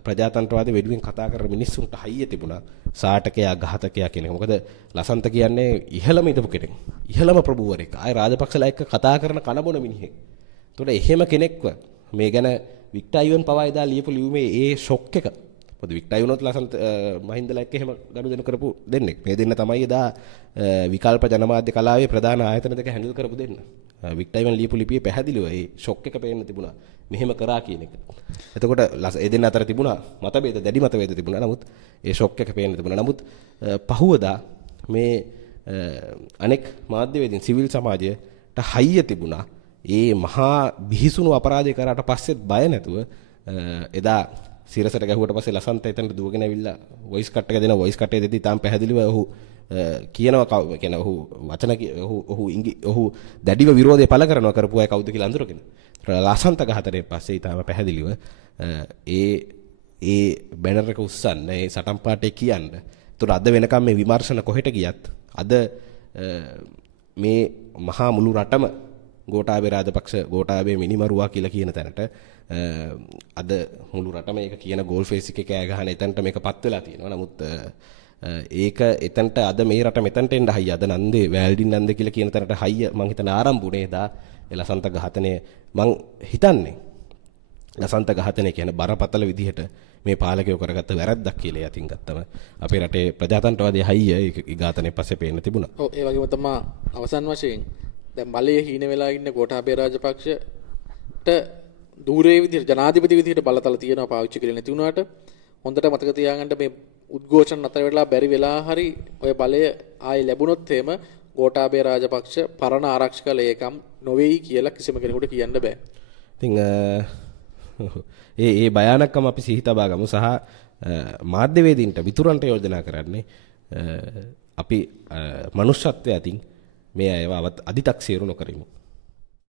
ප්‍රජාතන්ත්‍රවාදී වෙනුවෙන් කතා කරන මිනිස්සුන්ට හයිය තිබුණා සාටකයා ඝාතකයා කියන එක. මොකද ලසන්ත කියන්නේ ඉහළම හිටපු කෙනෙක්. ඉහළම ප්‍රභූවරයෙක්. ආය රාජපක්ෂලා එක්ක කතා කරන කනබොන මිනිහෙක්. ඒතකොට එහෙම කෙනෙක්ව මේ ගැන වික්ටර් අයිවන් පවා එදා ලියපු ලියුමේ ඒ ෂොක් එක මොකද වික්ටර් වුණොත් ලසන්ත මහින්දලා එක්ක එහෙම ගනුදෙනු කරපු දෙන්නෙක්. මේ දෙන්න තමයි එදා විකල්ප ජනමාධ්‍ය කලාවේ ප්‍රධාන ආයතන දෙක හැන්ඩල් කරපු දෙන්න. වික්ටර් ඉවන් ලියපු ලිපියේ පැහැදිලිව ඒ ෂොක් එක පේන්න තිබුණා. මෙහෙම කරා කියන එක. එතකොට ඒ දෙන්න අතර තිබුණා මතභේද, දැඩි මතභේද තිබුණා. නමුත් ඒ ෂොක් එක පේන්න තිබුණා. නමුත් පහුවදා මේ අනෙක් මාධ්‍යවේදීන් සිවිල් සමාජයට හයිය තිබුණා. ඒ මහා බිහිසුණු අපරාධය කරාට පස්සෙත් බය නැතුව එදා සිරසට ගැහුවට පස්සේ ලසන්ත එතනට දුවගෙන ඇවිල්ලා වොයිස් කට් එක දෙන වොයිස් කට් එක දෙද්දි තාම පැහැදිලිව ඔහු කියනවා කියන්නේ ඔහු දැඩිව විරෝධය පළ කරනවා කරපු අය කවුද කියලා අඳුරගෙන. ලසන්ත ගහතරේ පස්සේ ඊටම පැහැදිලිව ඒ බැනර් එක උස්සන්න ඒ සටන් පාටේ කියන්න. ඒතර අද වෙනකම් මේ විමර්ශන කොහෙට ගියත් අද මේ මහා මුළු රටම ගෝඨාභය රාජපක්ෂ ගෝඨාභය මිනිමරුවා කියලා කියන තැනට අද මුළු රටම ඒක කියන ගෝල් ෆේස් එකේ කෑ ගහන එතනට මේකපත් වෙලා තියෙනවා. නමුත් ඒක එතනට අද මේ රට මෙතනට එන්න හයිය. අද නන්දේ වැල්ඩින් නන්දේ කියලා කියන තැනට හයිය මං හිතන ආරම්භුනේ දා ලසන්ත ඝාතනය මං හිතන්නේ ලසන්ත ඝාතනය කියන බරපතල විදිහට මේ පාලකයෝ කරගත්ත වැරද්දක් කියලා යතින් ගත්තම අපේ රටේ ප්‍රජාතන්ත්‍රවාදී හයිය ඒ ඝාතනයේ පස්සේ පේන්න තිබුණා. ඔව් ඒ වගේම තමයි අවසන් වශයෙන් දැන් බලයේ හීන වෙලා ඉන්න ගෝඨාභය රාජපක්ෂට දූරේ විදිහට ජනාධිපති විදිහට බලතල තියෙනවා පාවිච්චි කරලා නැති වුණාට හොඳට මතක තියාගන්න මේ උද්ඝෝෂණ අතර වෙලා බැරි වෙලා හරි ඔය බලය ආයෙ ලැබුණොත් එහෙම ගෝඨාභය රාජපක්ෂ පරණ ආරක්ෂක ලේකම් නොවේයි කියලා කිසිම කෙනෙකුට කියන්න බෑ. ඉතින් ඒ භයානකම අපි සිහි තබා ගමු සහ මාධ්‍යවේදීන්ට විතුරන්ට යෝජනා කරන්නේ අපි මනුෂ්‍යත්වයේ අතින් මේ අයව අදි탁සීරු නොකරමු.